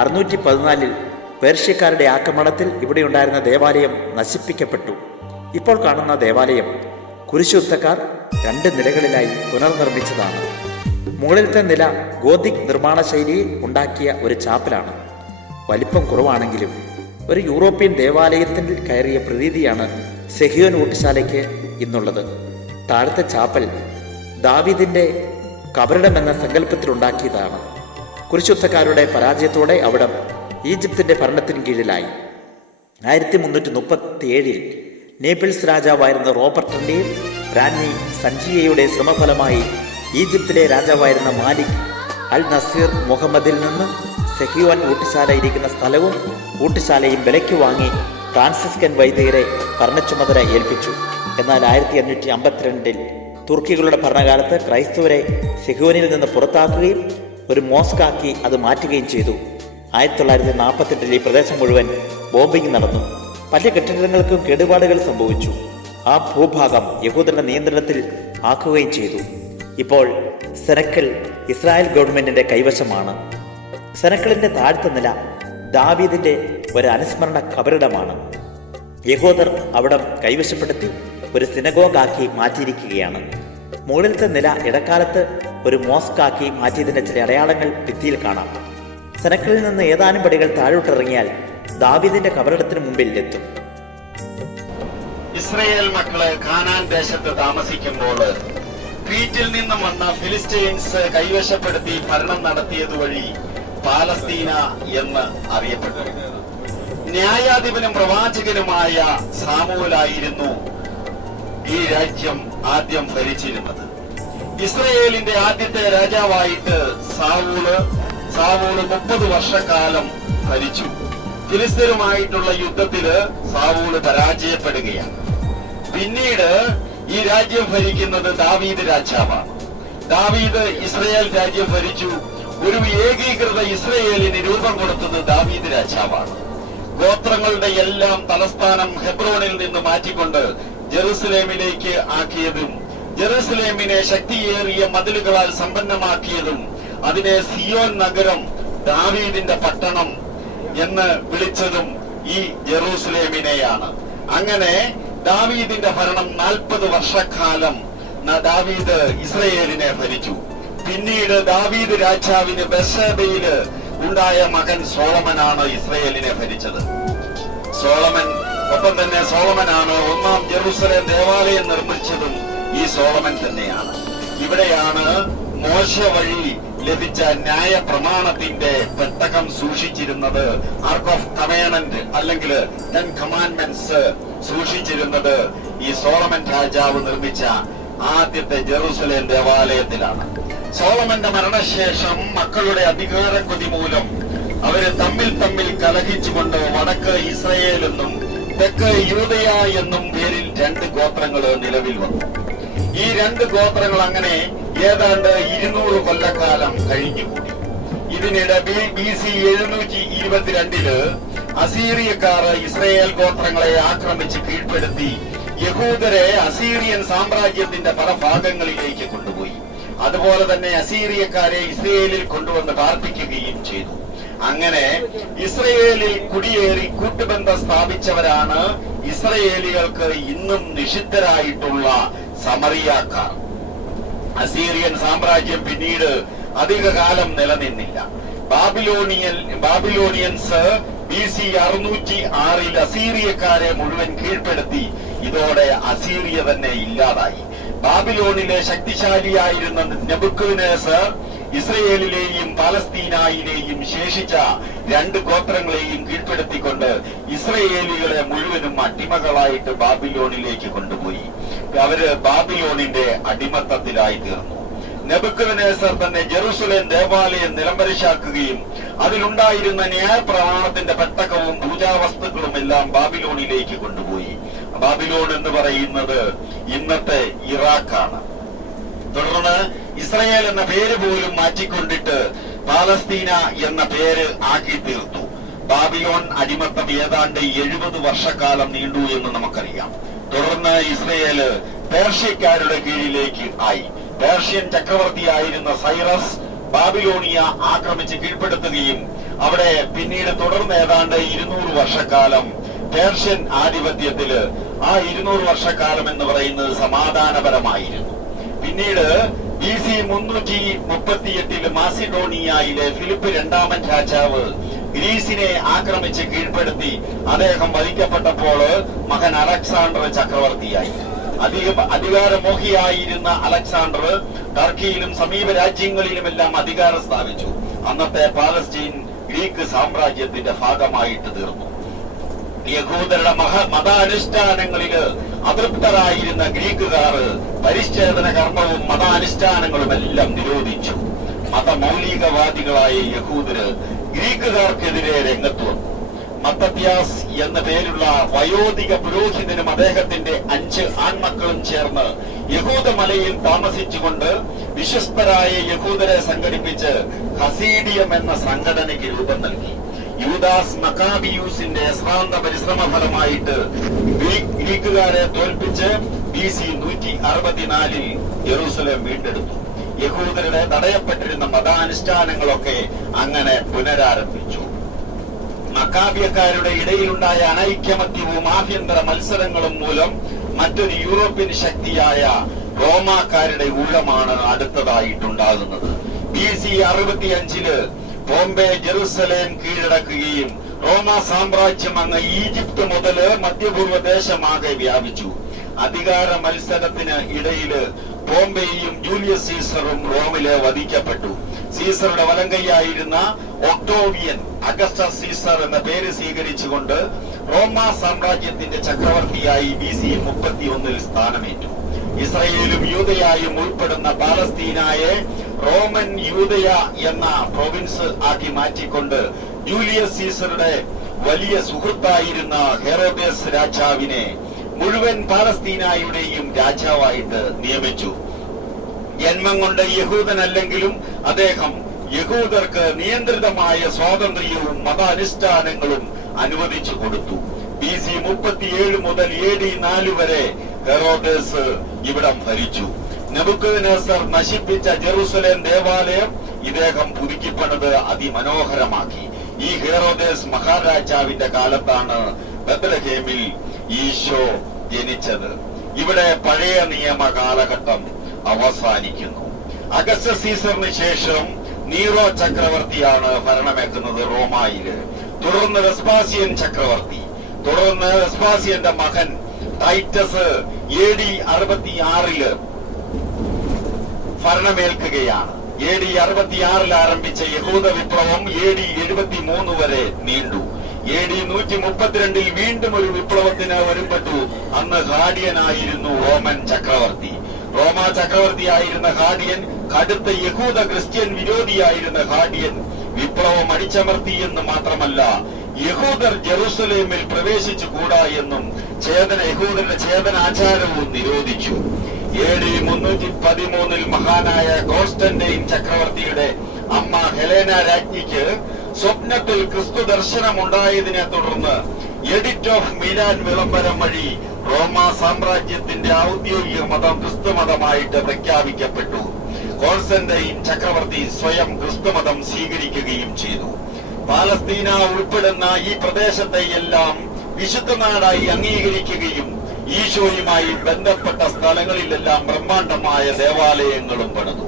614 പേർഷ്യക്കാരുടെ ആക്രമണത്തിൽ ഇവിടെ ഉണ്ടായിരുന്ന ദേവാലയം നശിപ്പിക്കപ്പെട്ടു. ഇപ്പോൾ കാണുന്ന ദേവാലയം കുരിശുദ്ധക്കാർ 2 നിലകളിലായി പുനർനിർമ്മിച്ചതാണ്. മുകളിലത്തെ നില ഗോതിക് നിർമ്മാണ ശൈലിയിൽ ഉണ്ടാക്കിയ ഒരു ചാപ്പലാണ്. വലിപ്പം കുറവാണെങ്കിലും ഒരു യൂറോപ്യൻ ദേവാലയത്തിൽ കയറിയ പ്രതീതിയാണ് സെഹിയോൻ ഊട്ടുശാലയ്ക്ക് ഇന്നുള്ളത്. താഴത്തെ ചാപ്പൽ ദാവീദിന്റെ കബറിടം എന്ന സങ്കല്പത്തിലുണ്ടാക്കിയതാണ്. കുരിശുദ്ധക്കാരുടെ പരാജയത്തോടെ അവിടം ഈജിപ്തിന്റെ ഭരണത്തിന് കീഴിലായി. 1337 നേപ്പിൾസ് രാജാവായിരുന്ന റോബർട്ടിന്റെയും റാന്നി സഞ്ജിയയുടെ ശ്രമഫലമായി ഈജിപ്തിലെ രാജാവായിരുന്ന മാലിക് അൽ നസീർ മുഹമ്മദിൽ നിന്ന് സെഹിയോൻ ഊട്ടുശാല ഇരിക്കുന്ന സ്ഥലവും ഊട്ടുശാലയും വിലയ്ക്ക് വാങ്ങി ഫ്രാൻസിസ്കൻ വൈദികരെ ഭരണച്ചുമതല ഏൽപ്പിച്ചു. എന്നാൽ 1552 തുർക്കികളുടെ ഭരണകാലത്ത് ക്രൈസ്തവരെ സെഹിയോനിൽ നിന്ന് പുറത്താക്കുകയും ഒരു മോസ്കാക്കി അത് മാറ്റുകയും ചെയ്തു. 1948 ഈ പ്രദേശം മുഴുവൻ ബോംബിംഗ് നടന്നു. പല കെട്ടിടങ്ങൾക്കും കേടുപാടുകൾ സംഭവിച്ചു. ആ ഭൂഭാഗം യഹൂദരുടെ നിയന്ത്രണത്തിൽ ആക്കുകയും ചെയ്തു. ഇപ്പോൾ സെനക്കൽ ഇസ്രായേൽ ഗവൺമെന്റിന്റെ കൈവശമാണ്. സെനക്കലിന്റെ താഴത്തെ നില ദാവീദിന്റെ ഒരു അനുസ്മരണ കബറിടമാണ്. യഹൂദർ അവിടം കൈവശപ്പെടുത്തി ഒരു സിനഗോഗാക്കി മാറ്റിയിരിക്കുകയാണ്. മുകളിലത്തെ നില ഇടക്കാലത്ത് ഒരു മോസ്കാക്കി മാറ്റിയതിന്റെ ചില അടയാളങ്ങൾ ഭിത്തിയിൽ കാണാം. സെനക്കലിൽ നിന്ന് ഏതാനും പടികൾ താഴോട്ടിറങ്ങിയാൽ ദാവീദിന്റെ കബറിടത്തിന് മുമ്പിൽ എത്തും. ഇസ്രയേൽ മക്കള് കാനാൻ ദേശത്ത് താമസിക്കുമ്പോൾ ക്രീറ്റിൽ നിന്നും വന്ന ഫിലിസ്റ്റീൻസ് കൈവശപ്പെടുത്തി ഭരണം നടത്തിയതുവഴി പാലസ്തീന എന്ന് അറിയപ്പെട്ടു. ന്യായാധിപനും പ്രവാചകനുമായ സാമൂലായിരുന്നു ഈ രാജ്യം ആദ്യം ഭരിച്ചിരുന്നത്. ഇസ്രയേലിന്റെ ആദ്യത്തെ രാജാവായിട്ട് സാവൂള് 30 വർഷക്കാലം ഭരിച്ചു. ഫിലിസ്തീനുമായിട്ടുള്ള യുദ്ധത്തില് സാവൂള് പരാജയപ്പെടുകയാണ്. പിന്നീട് ഈ രാജ്യം ഭരിക്കുന്നത് ദാവീദ് രാജാവാണ്. ദാവീദ് ഇസ്രയേൽ രാജ്യം ഭരിച്ചു. ഒരു ഏകീകൃത ഇസ്രയേലിന് രൂപം കൊടുത്തത് ദാവീദ് രാജാവാണ്. ഗോത്രങ്ങളുടെ എല്ലാം തലസ്ഥാനം ഹെബ്രോണിൽ നിന്ന് മാറ്റിക്കൊണ്ട് ജെറുസലേമിലേക്ക് ആക്കിയതും ജെറുസലേമിനെ ശക്തിയേറിയ മതിലുകളാൽ സമ്പന്നമാക്കിയതും അതിനെ സിയോൻ നഗരം, ദാവീദിന്റെ പട്ടണം എന്ന് വിളിച്ചതും ഈ ജെറൂസലേമിനെയാണ്. അങ്ങനെ ദാവീദിന്റെ ഭരണം 40 വർഷക്കാലം ദാവീദ് ഇസ്രയേലിനെ ഭരിച്ചു. പിന്നീട് ദാവീദ് രാജാവിന് ബെർശേബയില് ഉണ്ടായ മകൻ സോളമനാണ് ഇസ്രയേലിനെ ഭരിച്ചത്. ഒപ്പം തന്നെ സോളമനാണ് ഒന്നാം ജെറൂസലേം ദേവാലയം നിർമ്മിച്ചതും ഈ സോളമൻ തന്നെയാണ്. ഇവിടെയാണ് മോശ വഴി ലഭിച്ച ന്യായ പ്രമാണത്തിന്റെ പെട്ടകം സൂക്ഷിച്ചിരുന്നത്. ആർക്ക് ഓഫ് കമാൻഡ്മെന്റ് അല്ലെങ്കിൽ 10 കമാൻഡ്മെന്റ്സ് സൂക്ഷിച്ചിരുന്നത് ഈ സോളമൻ രാജാവ് നിർമ്മിച്ച ആദ്യത്തെ ജെറൂസലേം ദേവാലയത്തിലാണ്. സോളമന്റെ മരണശേഷം മക്കളുടെ അധികാരക്കൊതി മൂലം അവര് തമ്മിൽ കലഹിച്ചുകൊണ്ട് വടക്ക് ഇസ്രയേൽ എന്നും തെക്ക് യൂദയ എന്നും പേരിൽ 2 ഗോത്രങ്ങൾ നിലവിൽ വന്നു. ഈ 2 ഗോത്രങ്ങൾ അങ്ങനെ ഏതാണ്ട് 200 കൊല്ലക്കാലം കഴിഞ്ഞുകൂടി. ഇതിനിടെ BC 722 അസീറിയക്കാർ ഇസ്രയേൽ ഗോത്രങ്ങളെ ആക്രമിച്ച് കീഴ്പ്പെടുത്തി യഹൂദരെ അസീറിയൻ സാമ്രാജ്യത്തിന്റെ പല ഭാഗങ്ങളിലേക്ക് കൊണ്ടുപോയി. അതുപോലെ തന്നെ അസീറിയക്കാരെ ഇസ്രയേലിൽ കൊണ്ടുവന്ന് പാർപ്പിക്കുകയും ചെയ്തു. അങ്ങനെ ഇസ്രയേലിൽ കുടിയേറി കൂട്ടുബന്ധം സ്ഥാപിച്ചവരാണ് ഇസ്രയേലികൾക്ക് ഇന്നും നിഷിദ്ധരായിട്ടുള്ള സമറിയാക്കാർ. അസീറിയൻ സാമ്രാജ്യം പിന്നീട് അധികകാലം നിലനിന്നില്ല. ബാബിലോണിയൻസ് BC 606 അസീറിയക്കാരെ മുഴുവൻ കീഴ്പ്പെടുത്തി. ഇതോടെ അസീറിയ തന്നെ ഇല്ലാതായി. ബാബിലോണിലെ ശക്തിശാലിയായിരുന്ന നെബൂഖദ്നേസർ ഇസ്രയേലിലെയും പാലസ്തീനായിലെയും ശേഷിച്ച 2 ഗോത്രങ്ങളെയും കീഴ്പ്പെടുത്തിക്കൊണ്ട് ഇസ്രയേലികളെ മുഴുവനും അടിമകളായിട്ട് ബാബിലോണിലേക്ക് കൊണ്ടുപോയി. അവര് ബാബിലോണിന്റെ അടിമത്തത്തിലായി തീർന്നു. നെബൂഖദ്നേസർ തന്നെ ജെറൂസലേം ദേവാലയം നിലംപരിശാക്കുകയും അതിലുണ്ടായിരുന്ന ന്യായപ്രമാണത്തിന്റെ പെട്ടകവും പൂജാവസ്തുക്കളും എല്ലാം ബാബിലോണിലേക്ക് കൊണ്ടുപോയി. ബാബിലോൺ എന്ന് പറയുന്നത് ഇന്നത്തെ ഇറാഖാണ്. തുടർന്ന് ഇസ്രയേൽ എന്ന പേര് പോലും മാറ്റിക്കൊണ്ടിട്ട് പാലസ്തീന എന്ന പേര് ആക്കി തീർത്തു. ബാബിലോൺ അടിമത്തം ഏതാണ്ട് 70 വർഷക്കാലം നീണ്ടു എന്ന് നമുക്കറിയാം. തുടർന്ന് ഇസ്രയേല് പേർഷ്യക്കാരുടെ കീഴിലേക്ക് ആയി. പേർഷ്യൻ ചക്രവർത്തിയായിരുന്ന സൈറസ് ബാബിലോണിയ ആക്രമിച്ച് കീഴ്പ്പെടുത്തുകയും അവിടെ പിന്നീട് തുടർന്ന് ഏതാണ്ട് 200 വർഷക്കാലം പേർഷ്യൻ ആധിപത്യത്തില് ആ 200 വർഷക്കാലം എന്ന് പറയുന്നത് സമാധാനപരമായിരുന്നു. പിന്നീട് BC 338 മാസിഡോണിയയിലെ ഫിലിപ്പ് 2ാമൻ രാജാവ് ഗ്രീസിനെ ആക്രമിച്ച് കീഴ്പ്പെടുത്തി. അദ്ദേഹം വധിക്കപ്പെട്ടപ്പോൾ മകൻ അലക്സാണ്ടർ ചക്രവർത്തിയായി. അധികാരമോഹിയായിരുന്ന അലക്സാണ്ടർ ടർക്കിയിലും സമീപ രാജ്യങ്ങളിലുമെല്ലാം അധികാരം സ്ഥാപിച്ചു. അന്നത്തെ പാലസ്തീൻ ഗ്രീക്ക് സാമ്രാജ്യത്തിന്റെ ഭാഗമായിട്ട് തീർന്നു. യഹൂദരുടെ മതാനുഷ്ഠാനങ്ങളില് അതൃപ്തരായിരുന്ന ഗ്രീക്കുകാർ പരിച്ഛേദന കർമ്മവും മതാനുഷ്ഠാനങ്ങളും എല്ലാം നിരോധിച്ചു. മതമൗലികവാദികളായ യഹൂദര് ഗ്രീക്കുകാർക്കെതിരെ രംഗത്ത് വന്നു. മത്തത്യാസ് എന്ന പേരുള്ള വയോധിക പുരോഹിതനും അദ്ദേഹത്തിന്റെ 5 ആൺമക്കളും ചേർന്ന് യഹൂദമലയിൽ താമസിച്ചുകൊണ്ട് വിശ്വസ്തരായ യഹൂദരെ സംഘടിപ്പിച്ച് ഹസീഡിയം എന്ന സംഘടനയ്ക്ക് രൂപം നൽകി. യൂദാസ് മക്കാബിയൂസിന്റെ ശ്രാന്ത പരിശ്രമ ഫലമായിട്ട് ഗ്രീക്കുകാരെ തോൽപ്പിച്ച് BC 164 യെരൂശലേം വീണ്ടെടുത്തു. യഹൂദരുടെ തടയപ്പെട്ടിരുന്ന മതാനുഷ്ഠാനങ്ങളൊക്കെ അങ്ങനെ പുനരാരംഭിച്ചു. മക്കാബിയക്കാരുടെ ഇടയിലുണ്ടായ അനൈക്യമത്യവും ആഭ്യന്തര മത്സരങ്ങളും മൂലം മറ്റൊരു യൂറോപ്യൻ ശക്തിയായ റോമാക്കാരുടെ ഊഴമാണ് അടുത്തതായിട്ടുണ്ടാകുന്നത്. BC 65 ബോംബെ ജെറുസലേം കീഴടക്കുകയും റോമ സാമ്രാജ്യം അങ്ങ് ഈജിപ്ത് മുതല് മധ്യപൂർവ്വ ദേശമാകെ വ്യാപിച്ചു. അധികാര മത്സരത്തിന് ഇടയില് ബോംബെയും ജൂലിയസ് സീസറും റോമില് വധിക്കപ്പെട്ടു. സീസറുടെ വലങ്കൈയായിരുന്ന ഒക്ടോവിയൻ അഗസ്റ്റസ് സീസർ എന്ന പേര് സ്വീകരിച്ചുകൊണ്ട് റോമ സാമ്രാജ്യത്തിന്റെ ചക്രവർത്തിയായി BC 31 സ്ഥാനമേറ്റു. ഇസ്രയേലും യൂദയായും ഉൾപ്പെടുന്ന പാലസ്തീനായെ റോമൻ യൂദയ എന്ന പ്രൊവിൻസ് ആക്കി മാറ്റിക്കൊണ്ട് ജൂലിയസ് സീസറുടെ വലിയ സുഹൃത്തായിരുന്ന ഹെറോദേസ് രാജാവിനെ മുഴുവൻ പാലസ്തീനായുടെയും രാജാവായിട്ട് നിയമിച്ചു. ജന്മം കൊണ്ട് യഹൂദനല്ലെങ്കിലും അദ്ദേഹം യഹൂദർക്ക് നിയന്ത്രിതമായ സ്വാതന്ത്ര്യവും മതാനുഷ്ഠാനങ്ങളും അനുവദിച്ചു കൊടുത്തു. BC 37 മുതൽ AD 4 വരെ ഹെറോദേസ് ഇവിടം ഭരിച്ചു. നെബൂഖദ്നേസർ നശിപ്പിച്ച ജെറുസലേം ദേവാലയം ഇദ്ദേഹം പുതുക്കിപ്പണിത് അതിമനോഹരമാക്കി. ഈ ഹെറോദേസ് മഹാരാജാവിന്റെ കാലത്താണ് ബത്ലഹേമിൽ ഈശോ ജനിച്ചത്. ഇവിടെ പഴയ നിയമ കാലഘട്ടം അവസാനിക്കുന്നു. അഗസ്റ്റസ് സീസറിന് ശേഷം നീറോ ചക്രവർത്തിയാണ് ഭരണമേക്കുന്നത് റോമായില്. തുടർന്ന് വെസ്പാസിയൻ ചക്രവർത്തി, തുടർന്ന് വെസ്പാസിയന്റെ മകൻ ടൈറ്റസ് AD 66 ഭരണമേൽക്കുകയാണ്. AD 66 ആരംഭിച്ച യഹൂദ വിപ്ലവം AD 73 വരെ നീണ്ടു. AD 132 വീണ്ടും ഒരു വിപ്ലവത്തിന് ഒരുപ്പെട്ടു. അന്ന് ഹാഡിയനായിരുന്നു റോമൻ ചക്രവർത്തി. റോമ ചക്രവർത്തിയായിരുന്ന ഹാഡിയൻ, കടുത്ത യഹൂദ ക്രിസ്ത്യൻ വിരോധിയായിരുന്ന ഹാഡിയൻ വിപ്ലവം അടിച്ചമർത്തി എന്ന് മാത്രമല്ല, യഹൂദർ ജെറുസലേമിൽ പ്രവേശിച്ചുകൂടാ എന്നും യഹൂദരുടെ ചേതനാചാരവും നിരോധിച്ചു. AD 313 മഹാനായ കോൺസ്റ്റന്റൈൻ ചക്രവർത്തിയുടെ അമ്മ ഹെലേന രാജ്ഞിക്ക് സ്വപ്നത്തിൽ ക്രിസ്തു ദർശനമുണ്ടായതിനെ തുടർന്ന് എഡിറ്റ് ഓഫ് മിലാൻ വിളംബരം വഴി റോമ സാമ്രാജ്യത്തിന്റെ ഔദ്യോഗിക മതം ക്രിസ്തുമതമായിട്ട് പ്രഖ്യാപിക്കപ്പെട്ടു. കോൺസ്റ്റന്റൈൻ ചക്രവർത്തി സ്വയം ക്രിസ്തുമതം സ്വീകരിക്കുകയും ചെയ്തു. പാലസ്തീന ഉൾപ്പെടുന്ന ഈ പ്രദേശത്തെയെല്ലാം വിശുദ്ധ നാടായി അംഗീകരിക്കുകയും ഈശോയുമായി ബന്ധപ്പെട്ട സ്ഥലങ്ങളിലെല്ലാം ബ്രഹ്മാണ്ഡമായ ദേവാലയങ്ങളും പണിതു.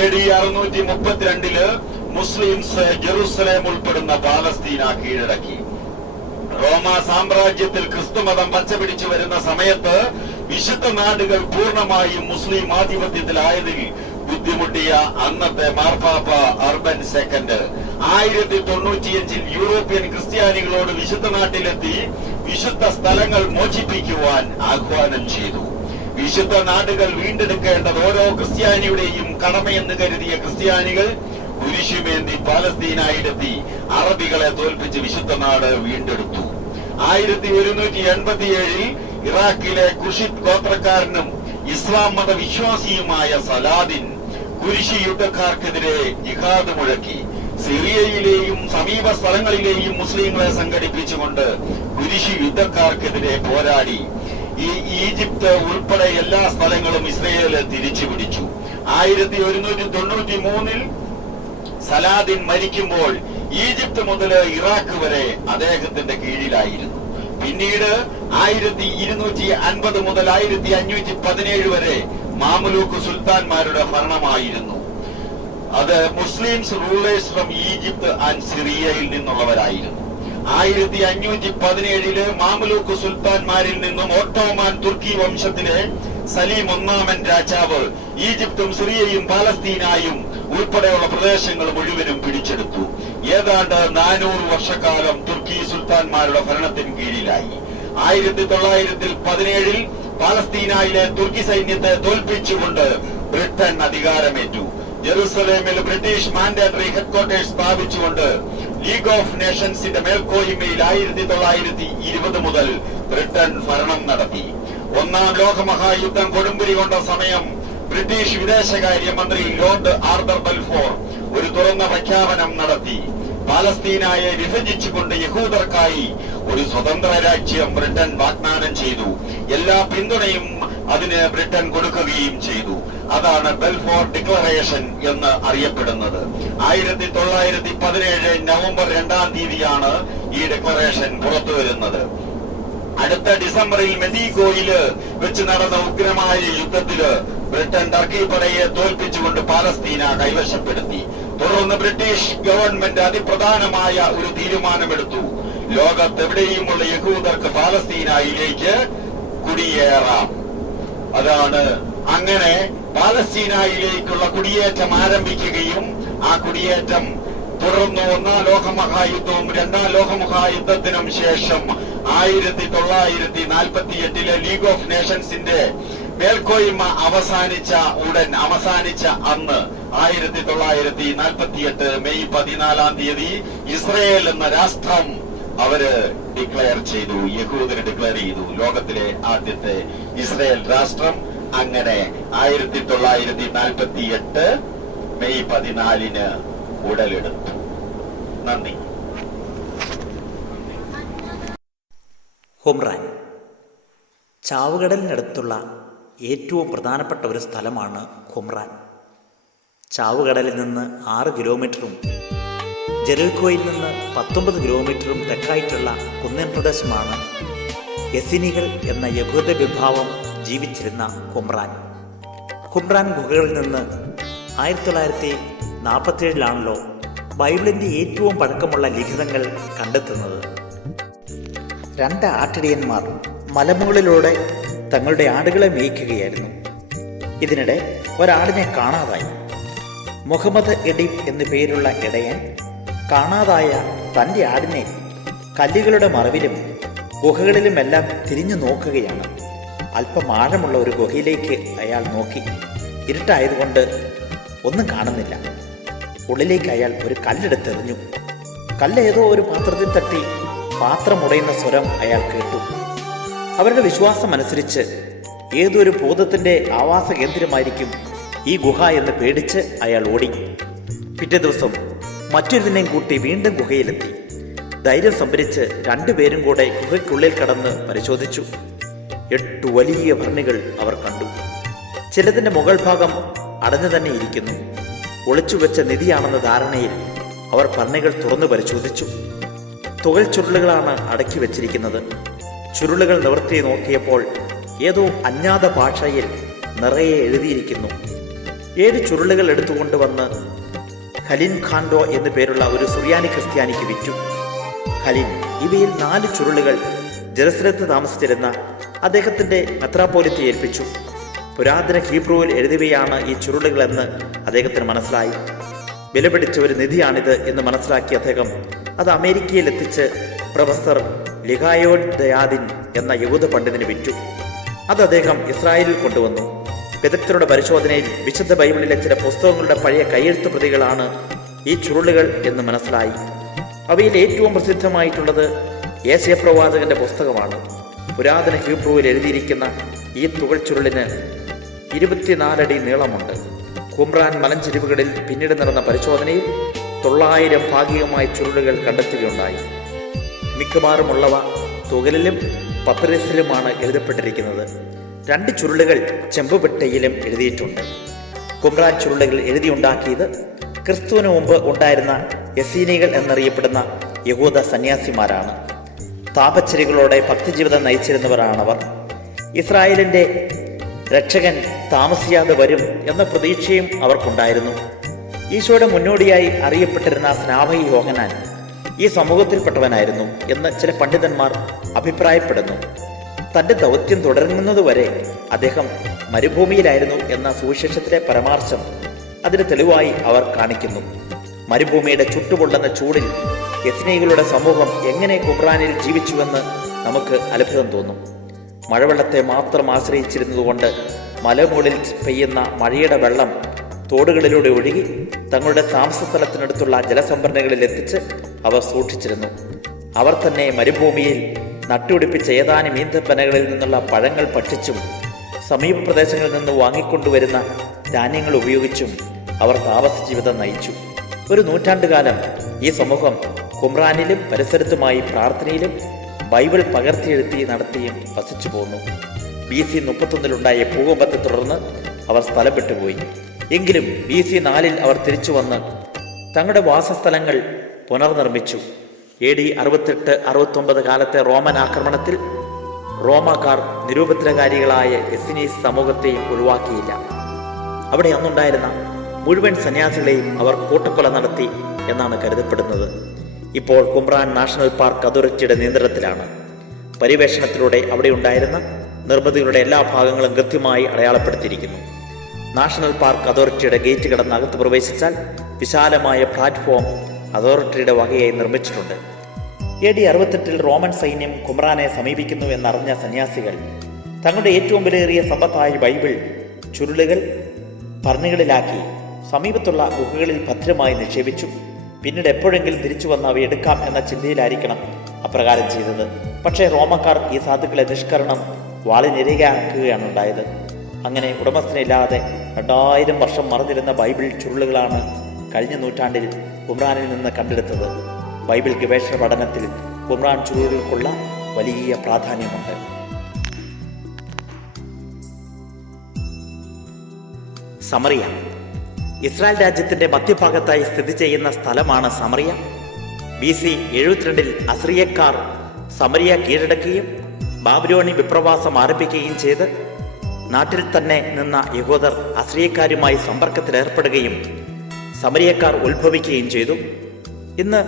AD 632 മുസ്ലിംസ് ജെറുസലേം ഉൾപ്പെടുന്ന പാലസ്തീന കീഴടക്കി. റോമ സാമ്രാജ്യത്തിൽ ക്രിസ്തുമതം പച്ചപിടിച്ചു വരുന്ന സമയത്ത് വിശുദ്ധ നാടുകൾ പൂർണ്ണമായും മുസ്ലിം ആധിപത്യത്തിലായതിൽ ബുദ്ധിമുട്ടിയ അന്നത്തെ മാർപ്പാപ്പ അർബൻ II 1095 യൂറോപ്യൻ ക്രിസ്ത്യാനികളോട് വിശുദ്ധ നാട്ടിലെത്തി വിശുദ്ധ സ്ഥലങ്ങൾ മോചിപ്പിക്കുവാൻ ആഹ്വാനം ചെയ്തു. വിശുദ്ധ നാടുകൾ വീണ്ടെടുക്കേണ്ടത് ഓരോ ക്രിസ്ത്യാനിയുടെയും കടമയെന്ന് കരുതിയ ക്രിസ്ത്യാനികൾ കുരിശുമേന്തി പാലസ്തീനായിലെത്തി അറബികളെ തോൽപ്പിച്ച് വിശുദ്ധ നാട് വീണ്ടെടുത്തു. 1187 ഇറാഖിലെ കുഷിത് ഗോത്രക്കാരനും ഇസ്ലാം മത വിശ്വാസിയുമായ സലാദിൻ കുരിശി യുദ്ധക്കാർക്കെതിരെ ജിഹാദ് മുഴക്കി. സിറിയയിലെയും സമീപ സ്ഥലങ്ങളിലെയും മുസ്ലിങ്ങളെ സംഘടിപ്പിച്ചുകൊണ്ട് കുരിശി യുദ്ധക്കാർക്കെതിരെ പോരാടി. ഈജിപ്ത് ഉൾപ്പെടെ എല്ലാ സ്ഥലങ്ങളും ഇസ്രയേല് തിരിച്ചുപിടിച്ചു. 1193 സലാദിൻ മരിക്കുമ്പോൾ ഈജിപ്ത് മുതൽ ഇറാഖ് വരെ അദ്ദേഹത്തിന്റെ കീഴിലായിരുന്നു. പിന്നീട് 1250 മുതൽ 1517 വരെ മാമലൂക്ക് സുൽത്താൻമാരുടെ ഭരണമായിരുന്നു. അത് Muslims rulers from Egypt and സിറിയയിൽ നിന്നുള്ളവരായിരുന്നു. 1517 മാമലൂക്ക് സുൽത്താൻമാരിൽ നിന്നും ഓട്ടോമാൻ തുർക്കി വംശത്തിലെ സലീം ഒന്നാമൻ രാജാവ് ഈജിപ്തും സിറിയയും പാലസ്തീനായും ഉൾപ്പെടെയുള്ള പ്രദേശങ്ങൾ മുഴുവനും പിടിച്ചെടുത്തു. ഏതാണ്ട് 400 വർഷക്കാലം തുർക്കി സുൽത്താൻമാരുടെ ഭരണത്തിന് കീഴിലായി. 1917 പാലസ്തീനയിലെ തുർക്കി സൈന്യത്തെ തോൽപ്പിച്ചുകൊണ്ട് ബ്രിട്ടൻ അധികാരമേറ്റു. ജെറുസലേമിൽ ബ്രിട്ടീഷ് മാൻഡേറ്ററി ഹെഡ്ക്വാർട്ടേഴ്സ് സ്ഥാപിച്ചുകൊണ്ട് ലീഗ് ഓഫ് നേഷൻസിന്റെ മേൽക്കോയ്മയിൽ 1920 മുതൽ ബ്രിട്ടൻ ഭരണം നടത്തി. ഒന്നാം ലോകമഹായുദ്ധം കൊടുമ്പിരി കൊണ്ട സമയം ബ്രിട്ടീഷ് വിദേശകാര്യമന്ത്രി ലോർഡ് ആർതർ ബൽഫോർ ഒരു തുറന്ന പ്രഖ്യാപനം നടത്തി. പാലസ്തീനായെ വിഭജിച്ചുകൊണ്ട് യഹൂദർക്കായി ഒരു സ്വതന്ത്ര രാജ്യം ബ്രിട്ടൻ വാഗ്ദാനം ചെയ്തു. എല്ലാ പിന്തുണയും അതിന് ബ്രിട്ടൻ കൊടുക്കുകയും ചെയ്തു. അതാണ് ബെൽഫോർ ഡിക്ലറേഷൻ എന്ന് അറിയപ്പെടുന്നത്. 1917 നവംബർ 2-ാം തീയതിയാണ് ഈ ഡിക്ലറേഷൻ പുറത്തു വരുന്നത്. അടുത്ത ഡിസംബറിൽ മെദീഗോയില് വെച്ച് നടന്ന ഉഗ്രമായ യുദ്ധത്തില് ബ്രിട്ടൻ ടർക്കി പടയെ തോൽപ്പിച്ചുകൊണ്ട് പാലസ്തീന കൈവശപ്പെടുത്തി. തുടർന്ന് ബ്രിട്ടീഷ് ഗവൺമെന്റ് അതിപ്രധാനമായ ഒരു തീരുമാനമെടുത്തു. ലോകത്തെവിടെയുമുള്ള യഹൂദർക്ക് പാലസ്തീനയിലേക്ക് കുടിയേറാം. അതാണ് അങ്ങനെ പാലസ്തീനയിലേക്കുള്ള കുടിയേറ്റം ആരംഭിക്കുകയും ആ കുടിയേറ്റം തുടർന്ന് 1-ാം ലോകമഹായുദ്ധവും 2-ാം ലോകമഹായുദ്ധത്തിനും ശേഷം 1948 ലീഗ് ഓഫ് നേഷൻസിന്റെ മേൽക്കോയ്മ അവസാനിച്ച അന്ന് 1948 മെയ് 14-ാം തീയതി ഇസ്രയേൽ എന്ന രാഷ്ട്രം അവര് ഡിക്ലെയർ ചെയ്തു. യഹൂദര് ഡിക്ലെയർ ചെയ്തു ലോകത്തിലെ ആദ്യത്തെ ഇസ്രയേൽ രാഷ്ട്രം. അങ്ങനെ 1948 മെയ് 14-ന് ഉടലെടുത്തു. നന്ദി. ഹുംറാൻ ചാവുകടലിനടുത്തുള്ള ഏറ്റവും പ്രധാനപ്പെട്ട ഒരു സ്ഥലമാണ് ഹുംറാൻ. ചാവുകടലിൽ നിന്ന് 6 കിലോമീറ്ററും ജെറിക്കോയിൽ നിന്ന് 19 കിലോമീറ്ററും തെക്കായിട്ടുള്ള കുന്നൻ പ്രദേശമാണ് എസിനികൾ എന്ന യഹൂദ വിഭാവം ജീവിച്ചിരുന്ന ഹുംറാൻ. ഹുംറാൻ ഗുഹകളിൽ നിന്ന് 1947 ബൈബിളിൻ്റെ ഏറ്റവും പഴക്കമുള്ള ലിഖിതങ്ങൾ കണ്ടെത്തുന്നത്. 2 ആട്ടിടയന്മാർ മലമുകളിലൂടെ തങ്ങളുടെ ആടുകളെ മേയ്ക്കുകയായിരുന്നു. ഇതിനിടെ ഒരാടിനെ കാണാതായി. മുഹമ്മദ് എഡീബ് എന്നു പേരുള്ള ഇടയൻ കാണാതായ തൻ്റെ ആടിനെ കല്ലുകളുടെ മറവിലും ഗുഹകളിലുമെല്ലാം തിരിഞ്ഞു നോക്കുകയാണ്. അല്പം ആഴമുള്ള ഒരു ഗുഹയിലേക്ക് അയാൾ നോക്കി. ഇരുട്ടായതുകൊണ്ട് ഒന്നും കാണുന്നില്ല. ഉള്ളിലേക്ക് അയാൾ ഒരു കല്ലെടുത്തെറിഞ്ഞു. കല്ല് ഏതോ ഒരു പാത്രത്തിൽ തട്ടി പാത്രം ഉടയുന്ന സ്വരം അയാൾ കേട്ടു. അവരുടെ വിശ്വാസം അനുസരിച്ച് ഏതൊരു ഭൂതത്തിൻ്റെ ആവാസ കേന്ദ്രമായിരിക്കും ഈ ഗുഹ എന്ന് പേടിച്ച് അയാൾ ഓടി. പിറ്റേ ദിവസം മറ്റൊരുതിനെയും കൂട്ടി വീണ്ടും ഗുഹയിലെത്തി. ധൈര്യം സംഭരിച്ച് 2 പേരും കൂടെ ഗുഹയ്ക്കുള്ളിൽ കടന്ന് പരിശോധിച്ചു. 8 വലിയ ഭരണികൾ അവർ കണ്ടു. ചിലതിൻ്റെ മുകൾ ഭാഗം അടഞ്ഞു തന്നെ ഇരിക്കുന്നു. ഒളിച്ചുവെച്ച നിധിയാണെന്ന ധാരണയിൽ അവർ ഭരണികൾ തുറന്നു പരിശോധിച്ചു. തുകൽ ചുരുളുകളാണ് അടക്കി വെച്ചിരിക്കുന്നത്. ചുരുളുകൾ നിവർത്തി നോക്കിയപ്പോൾ ഏതോ അജ്ഞാത ഭാഷയിൽ നിറയെ എഴുതിയിരിക്കുന്നു. 7 ചുരുളുകൾ എടുത്തുകൊണ്ടുവന്ന് ഖലിൻ ഖാൻഡോ എന്നു പേരുള്ള ഒരു സുറിയാനി ക്രിസ്ത്യാനിക്ക് വിറ്റു. ഖലിൻ ഇവയിൽ 4 ചുരുളുകൾ ജെറുസലത്ത് താമസിച്ചിരുന്ന അദ്ദേഹത്തിൻ്റെ മെത്രാപ്പോലിത്തെ ഏൽപ്പിച്ചു. പുരാതന ഹീബ്രുവിൽ എഴുതിയവയാണ് ഈ ചുരുളുകളെന്ന് അദ്ദേഹത്തിന് മനസ്സിലായി. വിലപിടിച്ച ഒരു നിധിയാണിത് എന്ന് മനസ്സിലാക്കിയ അദ്ദേഹം അത് അമേരിക്കയിൽ എത്തിച്ച് പ്രൊഫസർ ലിഹായോഡ് ദയാദിൻ എന്ന യഹൂദ പണ്ഡിതന് വിറ്റു. അത് അദ്ദേഹം ഇസ്രായേലിൽ കൊണ്ടുവന്നു. വിദഗ്ധരുടെ പരിശോധനയിൽ വിശുദ്ധ ബൈബിളിലെ ചില പുസ്തകങ്ങളുടെ പഴയ കയ്യെഴുത്ത് പ്രതികളാണ് ഈ ചുരുളുകൾ എന്ന് മനസ്സിലായി. അവയിൽ ഏറ്റവും പ്രസിദ്ധമായിട്ടുള്ളത് യേശയ്യാ പ്രവാചകന്റെ പുസ്തകമാണ്. പുരാതന ഹീബ്രുവിൽ എഴുതിയിരിക്കുന്ന ഈ തുകൽ ചുരുളിന് 24 അടി നീളമുണ്ട്. ഹുംറാൻ മലഞ്ചെരിവുകളിൽ പിന്നീട് നടന്ന പരിശോധനയിൽ 900 ഭാഗികമായ ചുരുളുകൾ കണ്ടെത്തുകയുണ്ടായി. മിക്കവാറുമുള്ളവ തുകലിലും പപ്പിറസിലുമാണ് എഴുതപ്പെട്ടിരിക്കുന്നത്. 2 ചുരുളുകൾ ചെമ്പുപെട്ടയിലും എഴുതിയിട്ടുണ്ട്. ഹുംറാൻ ചുരുളുകൾ എഴുതിയുണ്ടാക്കിയത് ക്രിസ്തുവിന് മുമ്പ് ഉണ്ടായിരുന്ന എസീനികൾ എന്നറിയപ്പെടുന്ന യഹൂദ സന്യാസിമാരാണ്. താപച്ചരികളോടെ ഭക്തിജീവിതം നയിച്ചിരുന്നവരാണവർ. ഇസ്രായേലിൻ്റെ രക്ഷകൻ താമസിയാതെ വരും എന്ന പ്രതീക്ഷയും അവർക്കുണ്ടായിരുന്നു. ഈശോയുടെ മുന്നോടിയായി അറിയപ്പെട്ടിരുന്ന സ്നാപക യോഹന്നാൻ ഈ സമൂഹത്തിൽപ്പെട്ടവനായിരുന്നു എന്ന് ചില പണ്ഡിതന്മാർ അഭിപ്രായപ്പെടുന്നു. തൻ്റെ ദൗത്യം തുടരുന്നതുവരെ അദ്ദേഹം മരുഭൂമിയിലായിരുന്നു എന്ന സുവിശേഷത്തിലെ പരാമർശം അതിന് തെളിവായി അവർ കാണിക്കുന്നു. മരുഭൂമിയുടെ ചുട്ടുപൊള്ളുന്ന ചൂടിൽ എസ്നീകളുടെ സമൂഹം എങ്ങനെ ഹുംറാനിൽ ജീവിച്ചുവെന്ന് നമുക്ക് അത്ഭുതം തോന്നും. മഴവെള്ളത്തെ മാത്രം ആശ്രയിച്ചിരുന്നതുകൊണ്ട് മലമുകളിൽ പെയ്യുന്ന മഴയുടെ വെള്ളം തോടുകളിലൂടെ ഒഴുകി തങ്ങളുടെ താമസ സ്ഥലത്തിനടുത്തുള്ള ജലസംഭരണികളിൽ എത്തിച്ച് അവർ സൂക്ഷിച്ചിരുന്നു. അവർ തന്നെ മരുഭൂമിയിൽ നട്ടുപിടിപ്പിച്ച ഏതാനും ഈന്തപ്പനകളിൽ നിന്നുള്ള പഴങ്ങൾ ഭക്ഷിച്ചും സമീപ പ്രദേശങ്ങളിൽ നിന്ന് വാങ്ങിക്കൊണ്ടുവരുന്ന ധാന്യങ്ങൾ ഉപയോഗിച്ചും അവർ താമസ ജീവിതം നയിച്ചു. ഒരു നൂറ്റാണ്ടുകാലം ഈ സമൂഹം കുമ്രാനിലും പരിസരത്തുമായി പ്രാർത്ഥനയിലും ബൈബിൾ പകർത്തിയെഴുത്തി നടത്തിയും വസിച്ചു പോന്നു. BC 31 ഭൂകമ്പത്തെ തുടർന്ന് അവർ സ്ഥലം വിട്ടുപോയി. എങ്കിലും BC 4 അവർ തിരിച്ചു വന്ന് തങ്ങളുടെ വാസസ്ഥലങ്ങൾ പുനർനിർമ്മിച്ചു. AD 68-69 കാലത്തെ റോമൻ ആക്രമണത്തിൽ റോമാക്കാർ നിരുപദ്രവകാരികളായ എസ്സീനീസ് സമൂഹത്തെയും ഒഴിവാക്കിയില്ല. അവിടെ അന്നുണ്ടായിരുന്ന മുഴുവൻ സന്യാസികളെയും അവർ കൂട്ടക്കൊല നടത്തി എന്നാണ് കരുതപ്പെടുന്നത്. ഇപ്പോൾ കുമ്രാൻ നാഷണൽ പാർക്ക് അതോറിറ്റിയുടെ നിയന്ത്രണത്തിലാണ്. പര്യവേഷണത്തിലൂടെ അവിടെ ഉണ്ടായിരുന്ന നിർമ്മിതികളുടെ എല്ലാ ഭാഗങ്ങളും കൃത്യമായി അടയാളപ്പെടുത്തിയിരിക്കുന്നു. നാഷണൽ പാർക്ക് അതോറിറ്റിയുടെ ഗേറ്റ് കടന്ന് അകത്ത് പ്രവേശിച്ചാൽ വിശാലമായ പ്ലാറ്റ്ഫോം അതോറിറ്റിയുടെ വകയായി നിർമ്മിച്ചിട്ടുണ്ട്. AD 68 റോമൻ സൈന്യം കുമ്രാനെ സമീപിക്കുന്നു എന്നറിഞ്ഞ സന്യാസികൾ തങ്ങളുടെ ഏറ്റവും വിലയേറിയ സമ്പത്തായ ബൈബിൾ ചുരുളുകൾ ഭരണികളിലാക്കി സമീപത്തുള്ള ഗുഹകളിൽ ഭദ്രമായി നിക്ഷേപിച്ചു. പിന്നീട് എപ്പോഴെങ്കിലും തിരിച്ചു വന്ന് അവ എടുക്കാം എന്ന ചിന്തയിലായിരിക്കണം അപ്രകാരം ചെയ്തത്. പക്ഷേ റോമക്കാർ ഈ സാധുക്കളെ നിഷ്കരണം വാളിനിരയാക്കുകയാണ് ഉണ്ടായത്. അങ്ങനെ ഉടമസ്ഥനില്ലാതെ 2000 വർഷം മറഞ്ഞിരുന്ന ബൈബിൾ ചുരുളുകളാണ് കഴിഞ്ഞ നൂറ്റാണ്ടിൽ കുമ്രാനിൽ നിന്ന് കണ്ടെടുത്തത്. ബൈബിൾ ഗവേഷണ പഠനത്തിൽ കുമ്രാൻ ചുരുളുകൾക്കുള്ള വലിയ പ്രാധാന്യമുണ്ട്. സമറിയ ഇസ്രായേൽ രാജ്യത്തിന്റെ മധ്യഭാഗത്തായി സ്ഥിതി ചെയ്യുന്ന സ്ഥലമാണ് സമറിയ. BC 72 അസിറിയക്കാർ സമറിയ കീഴടക്കുകയും ബാബിലോണി വിപ്രവാസം ആരംഭിക്കുകയും ചെയ്ത് നാട്ടിൽ തന്നെ നിന്ന യഹൂദർ അസിറിയക്കാരുമായി സമ്പർക്കത്തിലേർപ്പെടുകയും സമറിയക്കാർ ഉത്ഭവിക്കുകയും ചെയ്തു. ഇന്ന്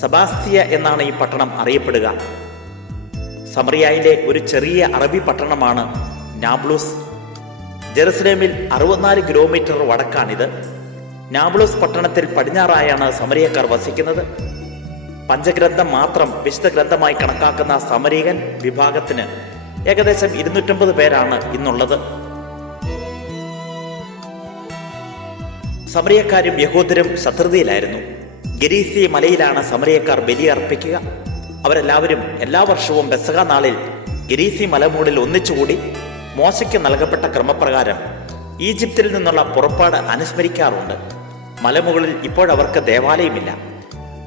സെബാസ്തിയ എന്നാണ് ഈ പട്ടണം അറിയപ്പെടുക. സമറിയയിലെ ഒരു ചെറിയ അറബി പട്ടണമാണ് നാബ്ലൂസ്. ജെറുസലേമിൽ 64 കിലോമീറ്റർ വടക്കാണിത്. നാബ്ലൂസ് പട്ടണത്തിൽ പടിഞ്ഞാറായാണ് സമറിയക്കാർ വസിക്കുന്നത്. പഞ്ചഗ്രന്ഥം മാത്രം വിശുദ്ധ ഗ്രന്ഥമായി കണക്കാക്കുന്ന സമരീകൻ വിഭാഗത്തിന് ഏകദേശം 250 പേരാണ് ഇന്നുള്ളത്. സമറിയക്കാരും യഹൂദരും ശത്രുതയിലായിരുന്നു. ഗരീസി മലയിലാണ് സമറിയക്കാർ ബലിയർപ്പിക്കുക. അവരെല്ലാവരും എല്ലാ വർഷവും പെസഹ നാളിൽ ഗരീസി മലമൂടിൽ ഒന്നിച്ചുകൂടി മോശയ്ക്ക് നൽകപ്പെട്ട ക്രമപ്രകാരം ഈജിപ്തിൽ നിന്നുള്ള പുറപ്പാട് അനുസ്മരിക്കാറുണ്ട്. മലമുകളിൽ ഇപ്പോഴവർക്ക് ദേവാലയമില്ല.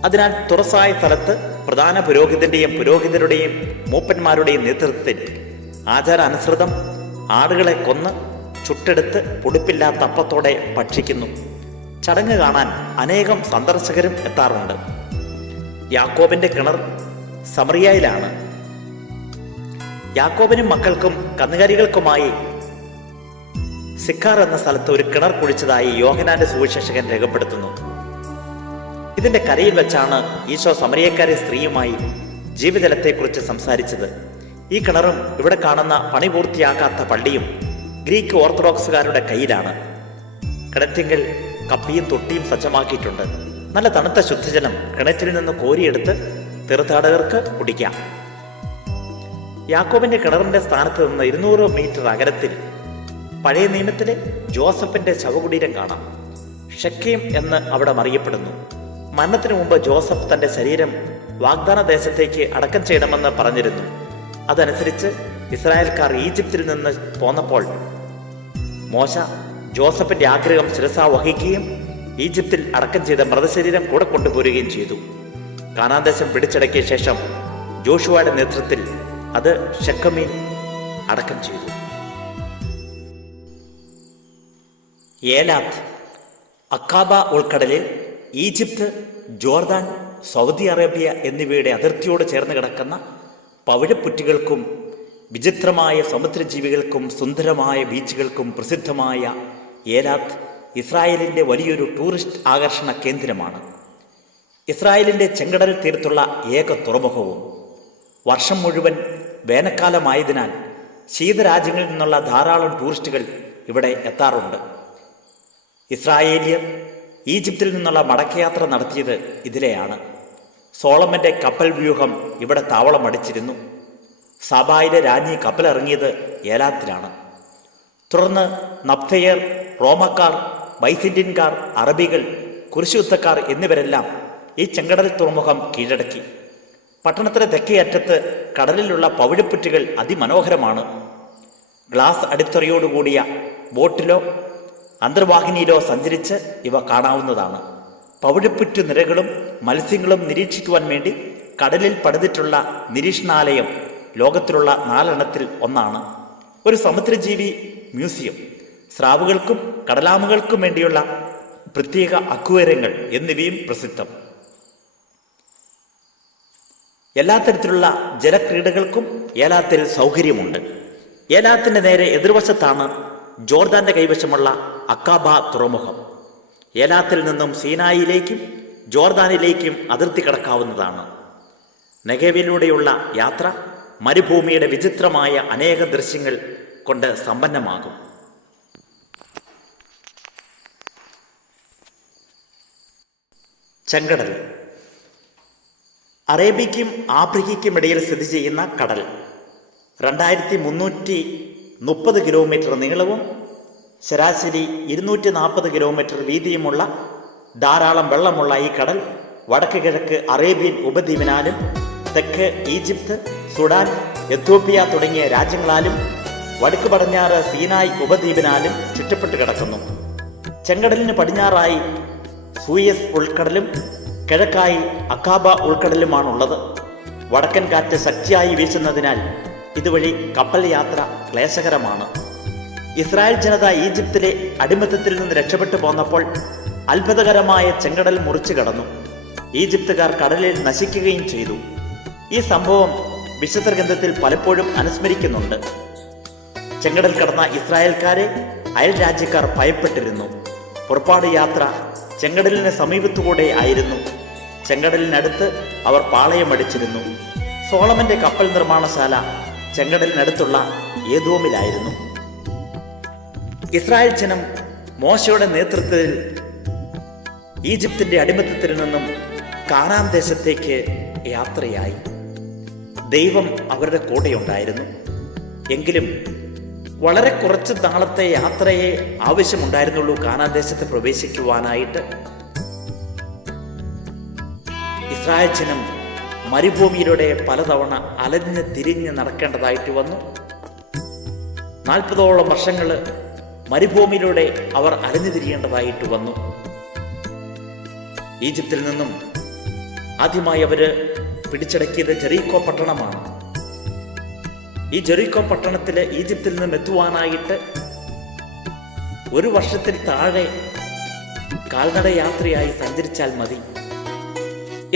അതിനാൽ തുറസായ സ്ഥലത്ത് പ്രധാന പുരോഹിതരുടെയും മൂപ്പന്മാരുടെയും നേതൃത്വത്തിൽ ആചാരാനുസൃതം ആടുകളെ കൊന്ന് ചുട്ടെടുത്ത് പൊടിപ്പില്ലാത്ത അപ്പത്തോടെ ഭക്ഷിക്കുന്നു. ചടങ്ങ് കാണാൻ അനേകം സന്ദർശകരും എത്താറുണ്ട്. യാക്കോബിന്റെ കിണർ സമറിയയിലാണ്. യാക്കോബിനും മക്കൾക്കും കന്നുകാലികൾക്കുമായി സിക്കാർ എന്ന സ്ഥലത്ത് ഒരു കിണർ കുഴിച്ചതായി യോഹന്നാന്റെ സുവിശേഷകൻ രേഖപ്പെടുത്തുന്നു. ഇതിന്റെ കരയിൽ വെച്ചാണ് ഈശോ സമറിയക്കാരെ സ്ത്രീയുമായി ജീവജലത്തെക്കുറിച്ച് സംസാരിച്ചത്. ഈ കിണറും ഇവിടെ കാണുന്ന പണി പൂർത്തിയാക്കാത്ത പള്ളിയും ഗ്രീക്ക് ഓർത്തഡോക്സുകാരുടെ കയ്യിലാണ്. കിണറ്റിങ്കിൽ കപ്പിയും തൊട്ടിയും സജ്ജമാക്കിയിട്ടുണ്ട്. നല്ല തണുത്ത ശുദ്ധജലം കിണറ്റിൽ നിന്ന് കോരിയെടുത്ത് തീർത്ഥാടകർക്ക് കുടിക്കാം. യാക്കോബിന്റെ കിണറിന്റെ സ്ഥാനത്ത് നിന്ന് 200 മീറ്റർ അകലത്തിൽ പഴയ നിയമത്തിലെ ജോസഫിന്റെ ശവകുടീരം കാണാം. ഷെക്കേം എന്ന് അവിടെ അറിയപ്പെടുന്നു. മരണത്തിനു മുമ്പ് ജോസഫ് തന്റെ ശരീരം വാഗ്ദാന ദേശത്തേക്ക് അടക്കം ചെയ്യണമെന്ന് പറഞ്ഞിരുന്നു. അതനുസരിച്ച് ഇസ്രായേൽക്കാർ ഈജിപ്തിൽ നിന്ന് പോന്നപ്പോൾ മോശ ജോസഫിന്റെ ആഗ്രഹം ശിരസാ വഹിക്കുകയും ഈജിപ്തിൽ അടക്കം ചെയ്ത മൃതശരീരം കൂടെ കൊണ്ടുപോരുകയും ചെയ്തു. കാനാൻ ദേശം പിടിച്ചടക്കിയ ശേഷം ജോഷുവയുടെ നേതൃത്വത്തിൽ അത് ഷെക്കമിൽ അടക്കം ചെയ്തു. ഏലാത്ത് അക്കാബ ഉൾക്കടലിൽ ഈജിപ്ത്, ജോർദാൻ, സൗദി അറേബ്യ എന്നിവയുടെ അതിർത്തിയോട് ചേർന്ന് കിടക്കുന്ന പവിഴപ്പുറ്റുകൾക്കും വിചിത്രമായ സമുദ്രജീവികൾക്കും സുന്ദരമായ ബീച്ചുകൾക്കും പ്രസിദ്ധമായ ഏലാത്ത് ഇസ്രായേലിൻ്റെ വലിയൊരു ടൂറിസ്റ്റ് ആകർഷണ കേന്ദ്രമാണ്. ഇസ്രായേലിൻ്റെ ചെങ്കടൽ തീരത്തുള്ള ഏക തുറമുഖവും. വർഷം മുഴുവൻ വേനൽക്കാലമായതിനാൽ ശീതരാജ്യങ്ങളിൽ നിന്നുള്ള ധാരാളം ടൂറിസ്റ്റുകൾ ഇവിടെ എത്താറുണ്ട്. ഇസ്രായേലിയർ ഈജിപ്തിൽ നിന്നുള്ള മടക്കയാത്ര നടത്തിയത് ഇതിലെയാണ്. സോളമന്റെ കപ്പൽ വ്യൂഹം ഇവിടെ താവളമടിച്ചിരുന്നു. സബായിലെ രാജ്ഞി കപ്പലിറങ്ങിയത് ഏലാത്തിലാണ്. തുടർന്ന് നബ്തയർ, റോമക്കാർ, ബൈസിന്ത്യൻകാർ, അറബികൾ, കുരിശുയുദ്ധക്കാർ എന്നിവരെല്ലാം ഈ ചെങ്കടൽ തുറമുഖം കീഴടക്കി. പട്ടണത്തിലെ തെക്കേ അറ്റത്ത് കടലിലുള്ള പവിഴപ്പുറ്റുകൾ അതിമനോഹരമാണ്. ഗ്ലാസ് അടിത്തറയോടുകൂടിയ ബോട്ടിലോ അന്തർവാഹിനിയിലോ സഞ്ചരിച്ച് ഇവ കാണാവുന്നതാണ്. പവിഴപ്പുറ്റു നിരകളും മത്സ്യങ്ങളും നിരീക്ഷിക്കുവാൻ വേണ്ടി കടലിൽ പണിതിട്ടുള്ള നിരീക്ഷണാലയം ലോകത്തിലുള്ള 4 ഒന്നാണ്. ഒരു സമുദ്രജീവി മ്യൂസിയം, സ്രാവുകൾക്കും കടലാമകൾക്കും വേണ്ടിയുള്ള പ്രത്യേക അക്വേറിയങ്ങൾ എന്നിവയും പ്രസിദ്ധം. എല്ലാ തരത്തിലുള്ള ജലക്രീഡകൾക്കും ഏലാത്തിൽ സൗകര്യമുണ്ട്. ഏലാത്തിന്റെ നേരെ എതിർവശത്താണ് ജോർദാന്റെ കൈവശമുള്ള അക്കാബ തുറമുഖം. ഏലാത്തിൽ നിന്നും സീനായിലേക്കും ജോർദാനിലേക്കും അതിർത്തി കടക്കാവുന്നതാണ്. നെഗേവിലൂടെയുള്ള യാത്ര മരുഭൂമിയുടെ വിചിത്രമായ അനേക ദൃശ്യങ്ങൾ കൊണ്ട് സമ്പന്നമാകും. ചെങ്കടൽ അറേബ്യയ്ക്കും ആഫ്രിക്കയ്ക്കും ഇടയിൽ സ്ഥിതി ചെയ്യുന്ന കടൽ. 2330 കിലോമീറ്റർ നീളവും ശരാശരി 240 കിലോമീറ്റർ വീതിയുമുള്ള ധാരാളം വെള്ളമുള്ള ഈ കടൽ വടക്ക് കിഴക്ക് അറേബ്യൻ ഉപദ്വീപിനാലും തെക്ക് ഈജിപ്ത്, സുഡാൻ, എത്യോപ്യ തുടങ്ങിയ രാജ്യങ്ങളാലും വടക്ക് പടിഞ്ഞാറ് സീനായ് ഉപദ്വീപിനാലും ചുറ്റപ്പെട്ട് കിടക്കുന്നു. ചെങ്കടലിന് പടിഞ്ഞാറായി സൂയസ് ഉൾക്കടലും കിഴക്കായി അക്കാബ ഉൾക്കടലുമാണുള്ളത്. വടക്കൻ കാറ്റ് ശക്തിയായി വീശുന്നതിനാൽ ഇതുവഴി കപ്പൽ യാത്ര ക്ലേശകരമാണ്. ഇസ്രായേൽ ജനത ഈജിപ്തിലെ അടിമത്തത്തിൽ നിന്ന് രക്ഷപ്പെട്ടു പോന്നപ്പോൾ അത്ഭുതകരമായ ചെങ്കടൽ മുറിച്ചു കടന്നു. ഈജിപ്തുകാർ കടലിൽ നശിക്കുകയും ചെയ്തു. ഈ സംഭവം വിശുദ്ധ ഗ്രന്ഥത്തിൽ പലപ്പോഴും അനുസ്മരിക്കുന്നുണ്ട്. ചെങ്കടൽ കടന്ന ഇസ്രായേൽക്കാരെ അയൽ രാജ്യക്കാർ ഭയപ്പെട്ടിരുന്നു. പുറപ്പാട് യാത്ര ചെങ്കടലിന് സമീപത്തുകൂടെ ആയിരുന്നു. ചെങ്കടലിനടുത്ത് അവർ പാളയമടിച്ചിരുന്നു. സോളമന്റെ കപ്പൽ നിർമ്മാണശാല ചെങ്കടലിനടുത്തുള്ള ഏദോമിലായിരുന്നു. ഇസ്രായേൽ ജനം മോശയുടെ നേതൃത്വത്തിൽ ഈജിപ്തിന്റെ അടിമത്തത്തിൽ നിന്നും കാനാൻ ദേശത്തേക്ക് യാത്രയായി. ദൈവം അവരുടെ കൂടെയുണ്ടായിരുന്നു. എങ്കിലും വളരെ കുറച്ച് നാളത്തെ യാത്രയെ ആവശ്യമുണ്ടായിരുന്നുള്ളൂ കാനാൻ ദേശത്ത് പ്രവേശിക്കുവാനായിട്ട്. ഇസ്രായേൽ ജനം മരുഭൂമിയിലൂടെ പലതവണ അലഞ്ഞ് തിരിഞ്ഞ് നടക്കേണ്ടതായിട്ട് വന്നു. 40ഓളം വർഷങ്ങൾ മരുഭൂമിയിലൂടെ അവർ അലഞ്ഞു തിരിയേണ്ടതായിട്ട് വന്നു. ഈജിപ്തിൽ നിന്നും ആദ്യമായി അവര് പിടിച്ചടക്കിയത് ജെറീക്കോ പട്ടണമാണ്. ഈ ജെറീക്കോ പട്ടണത്തിൽ ഈജിപ്തിൽ നിന്നും എത്തുവാനായിട്ട് 1 വർഷത്തിൽ താഴെ കാൽനട യാത്രയായി സഞ്ചരിച്ചാൽ മതി.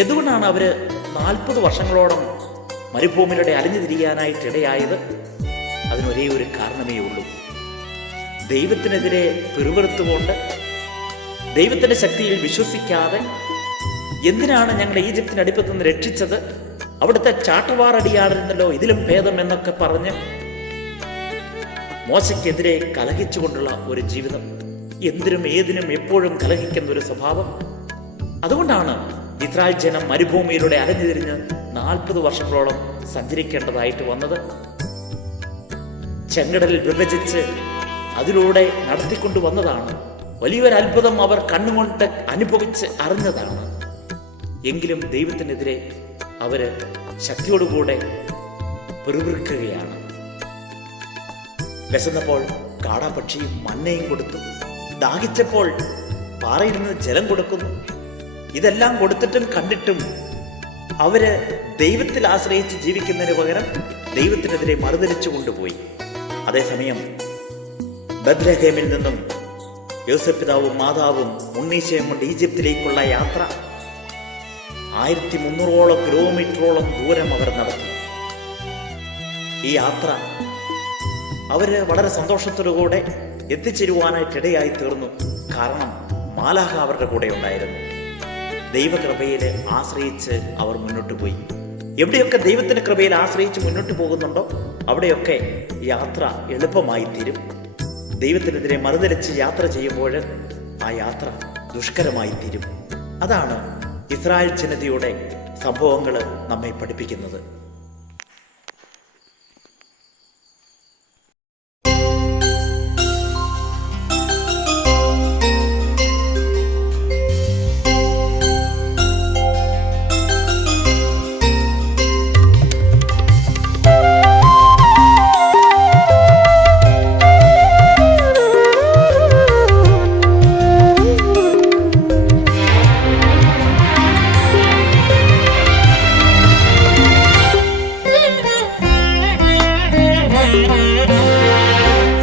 എന്തുകൊണ്ടാണ് അവര് 40 വർഷങ്ങളോളം മരുഭൂമിയിലൂടെ അലഞ്ഞു തിരിയാനായിട്ട് ഇടയായത്? അതിനൊരേ ഒരു കാരണമേ ഉള്ളൂ. ദൈവത്തിനെതിരെ പിറുപിറുത്തുകൊണ്ട് ദൈവത്തിന്റെ ശക്തിയിൽ വിശ്വസിക്കാതെ, എന്തിനാണ് ഞങ്ങളെ ഈജിപ്തിന് അടിപ്പത്തു നിന്ന് രക്ഷിച്ചത്, അവിടുത്തെ ചാട്ടവാറടിയാറിരുന്നല്ലോ, ഇതിലും ഭേദം എന്നൊക്കെ പറഞ്ഞ് മോശയ്ക്കെതിരെ കലഹിച്ചുകൊണ്ടുള്ള ഒരു ജീവിതം, എന്തിനും ഏതിനും എപ്പോഴും കലഹിക്കുന്ന ഒരു സ്വഭാവം. അതുകൊണ്ടാണ് ഇസ്രായേൽ ജനം മരുഭൂമിയിലൂടെ അലഞ്ഞു തിരിഞ്ഞ് 40 വർഷങ്ങളോളം സഞ്ചരിക്കേണ്ടതായിട്ട് വന്നത്. ചെങ്കടലിൽ വിഭജിച്ച് അതിലൂടെ നടത്തിക്കൊണ്ടുവന്നതാണ്. വലിയൊരു അത്ഭുതം അവർ കണ്ണുകൊണ്ട് അനുഭവിച്ച് അറിഞ്ഞതാണ്. എങ്കിലും ദൈവത്തിനെതിരെ അവര് ശക്തിയോടുകൂടെ പിറുപിറുക്കുകയാണ്. വിശന്നപ്പോൾ കാടാപക്ഷിയും മന്നയും കൊടുത്തു, ദാഹിച്ചപ്പോൾ പാറയിൽ നിന്ന് ജലം കൊടുക്കുന്നു. ഇതെല്ലാം കൊടുത്തിട്ടും കണ്ടിട്ടും അവര് ദൈവത്തിൽ ആശ്രയിച്ച് ജീവിക്കുന്നതിന് പകരം ദൈവത്തിനെതിരെ മറുതലിച്ചു കൊണ്ടുപോയി. അതേസമയം ബത്ലഹേമിൽ നിന്നും യോസേഫ് പിതാവും മാതാവും ഉണ്ണീശയും കൊണ്ട് ഈജിപ്തിലേക്കുള്ള യാത്ര 1300 കിലോമീറ്ററോളം ദൂരം അവർ നടത്തി. ഈ യാത്ര അവര് വളരെ സന്തോഷത്തോടുകൂടെ എത്തിച്ചേരുവാനായിട്ടിടയായി തീർന്നു. കാരണം മാലാഖ അവരുടെ കൂടെ ഉണ്ടായിരുന്നു. ദൈവകൃപയിൽ ആശ്രയിച്ച് അവർ മുന്നോട്ട് പോയി. എവിടെയൊക്കെ ദൈവത്തിന്റെ കൃപയിൽ ആശ്രയിച്ച് മുന്നോട്ട് പോകുന്നുണ്ടോ അവിടെയൊക്കെ യാത്ര എളുപ്പമായി തീരും. ദൈവത്തിനെതിരെ മറുതലിച്ച് യാത്ര ചെയ്യുമ്പോൾ ആ യാത്ര ദുഷ്കരമായി തീരും. അതാണ് ഇസ്രായേൽ ജനതയുടെ സംഭവങ്ങൾ നമ്മെ പഠിപ്പിക്കുന്നത്.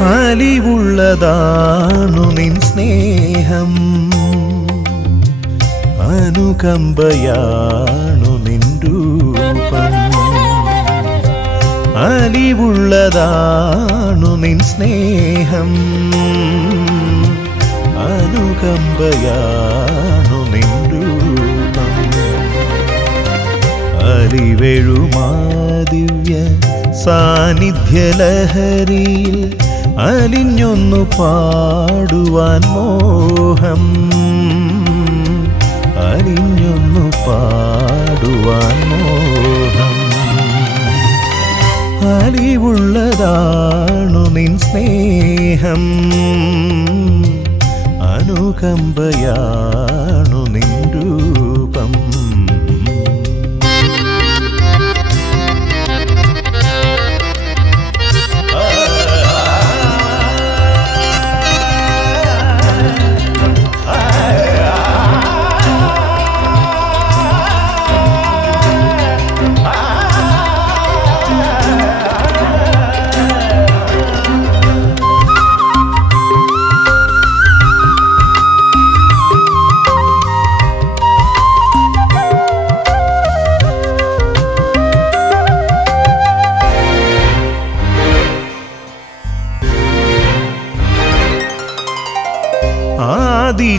അലിവുള്ളതാണു നിൻ സ്നേഹം, അനുകമ്പയാണു നിൻ രൂപം. അലിവുള്ളതാണു നിൻ സ്നേഹം, അനുകമ്പയാണു നിൻ രൂപം. അലിവെഴുമാ ദിവ്യ സാന്നിധ്യലഹരിയിൽ അലിഞ്ഞൊന്നു പാടുവാൻ മോഹം, അലിഞ്ഞൊന്നു പാടുവാൻ മോഹം. അലിവുള്ളതാണു നിൻ സ്നേഹം, അനുകമ്പയാണു നിൻ രൂപം.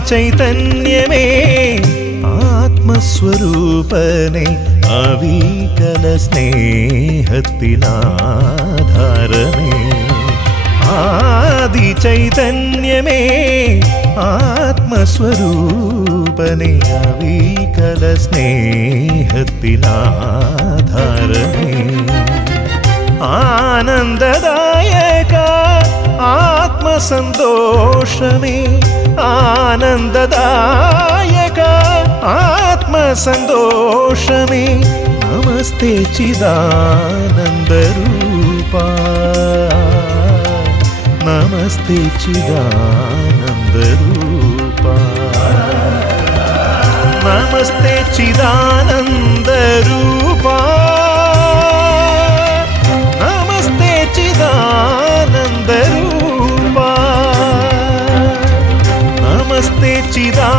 ചൈതന്യമേ ആത്മസ്വരൂപനെ അവീകല സ്നേഹത്തിനാധാരമേ. ആദി ചൈതന്യമേ ആത്മസ്വരൂപനെ അവീകല സ്നേഹത്തിനാധാരമേ. ആനന്ദദായക ആത്മസന്തോഷമേ, ആനന്ദദായക ആത്മസന്തോഷമേ. നമസ്തേ ചിദാനന്ദരൂപാ, നമസ്തേ ചിദാനന്ദരൂപാ, നമസ്തേ ചിദാനന്ദരൂപാ, നമസ്തേ ചിദാനന്ദരൂപാ, നമസ്തേ ചിദാനന്ദരൂപാ,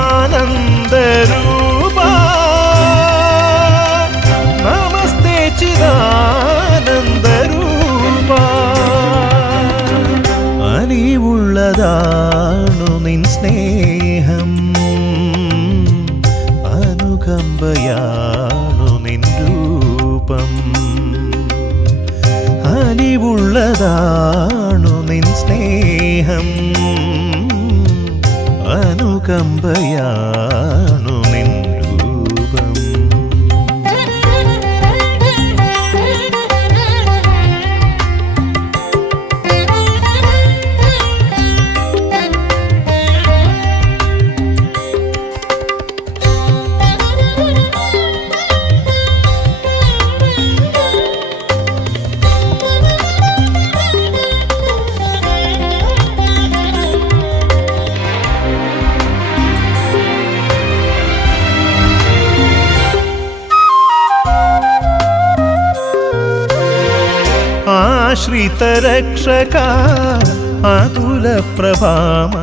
നമസ്തേ ചിദാനന്ദരൂപാ. അലിവുള്ളതാണു നിൻ സ്നേഹം, അനുകമ്പയാണു നിൻ രൂപം. അലിവുള്ളതാണു നിൻ സ്നേഹം, അനുകമ്പയാണു നിൻ രൂപം. ആശ്രിതരക്ഷക അതുല പ്രഭാമയ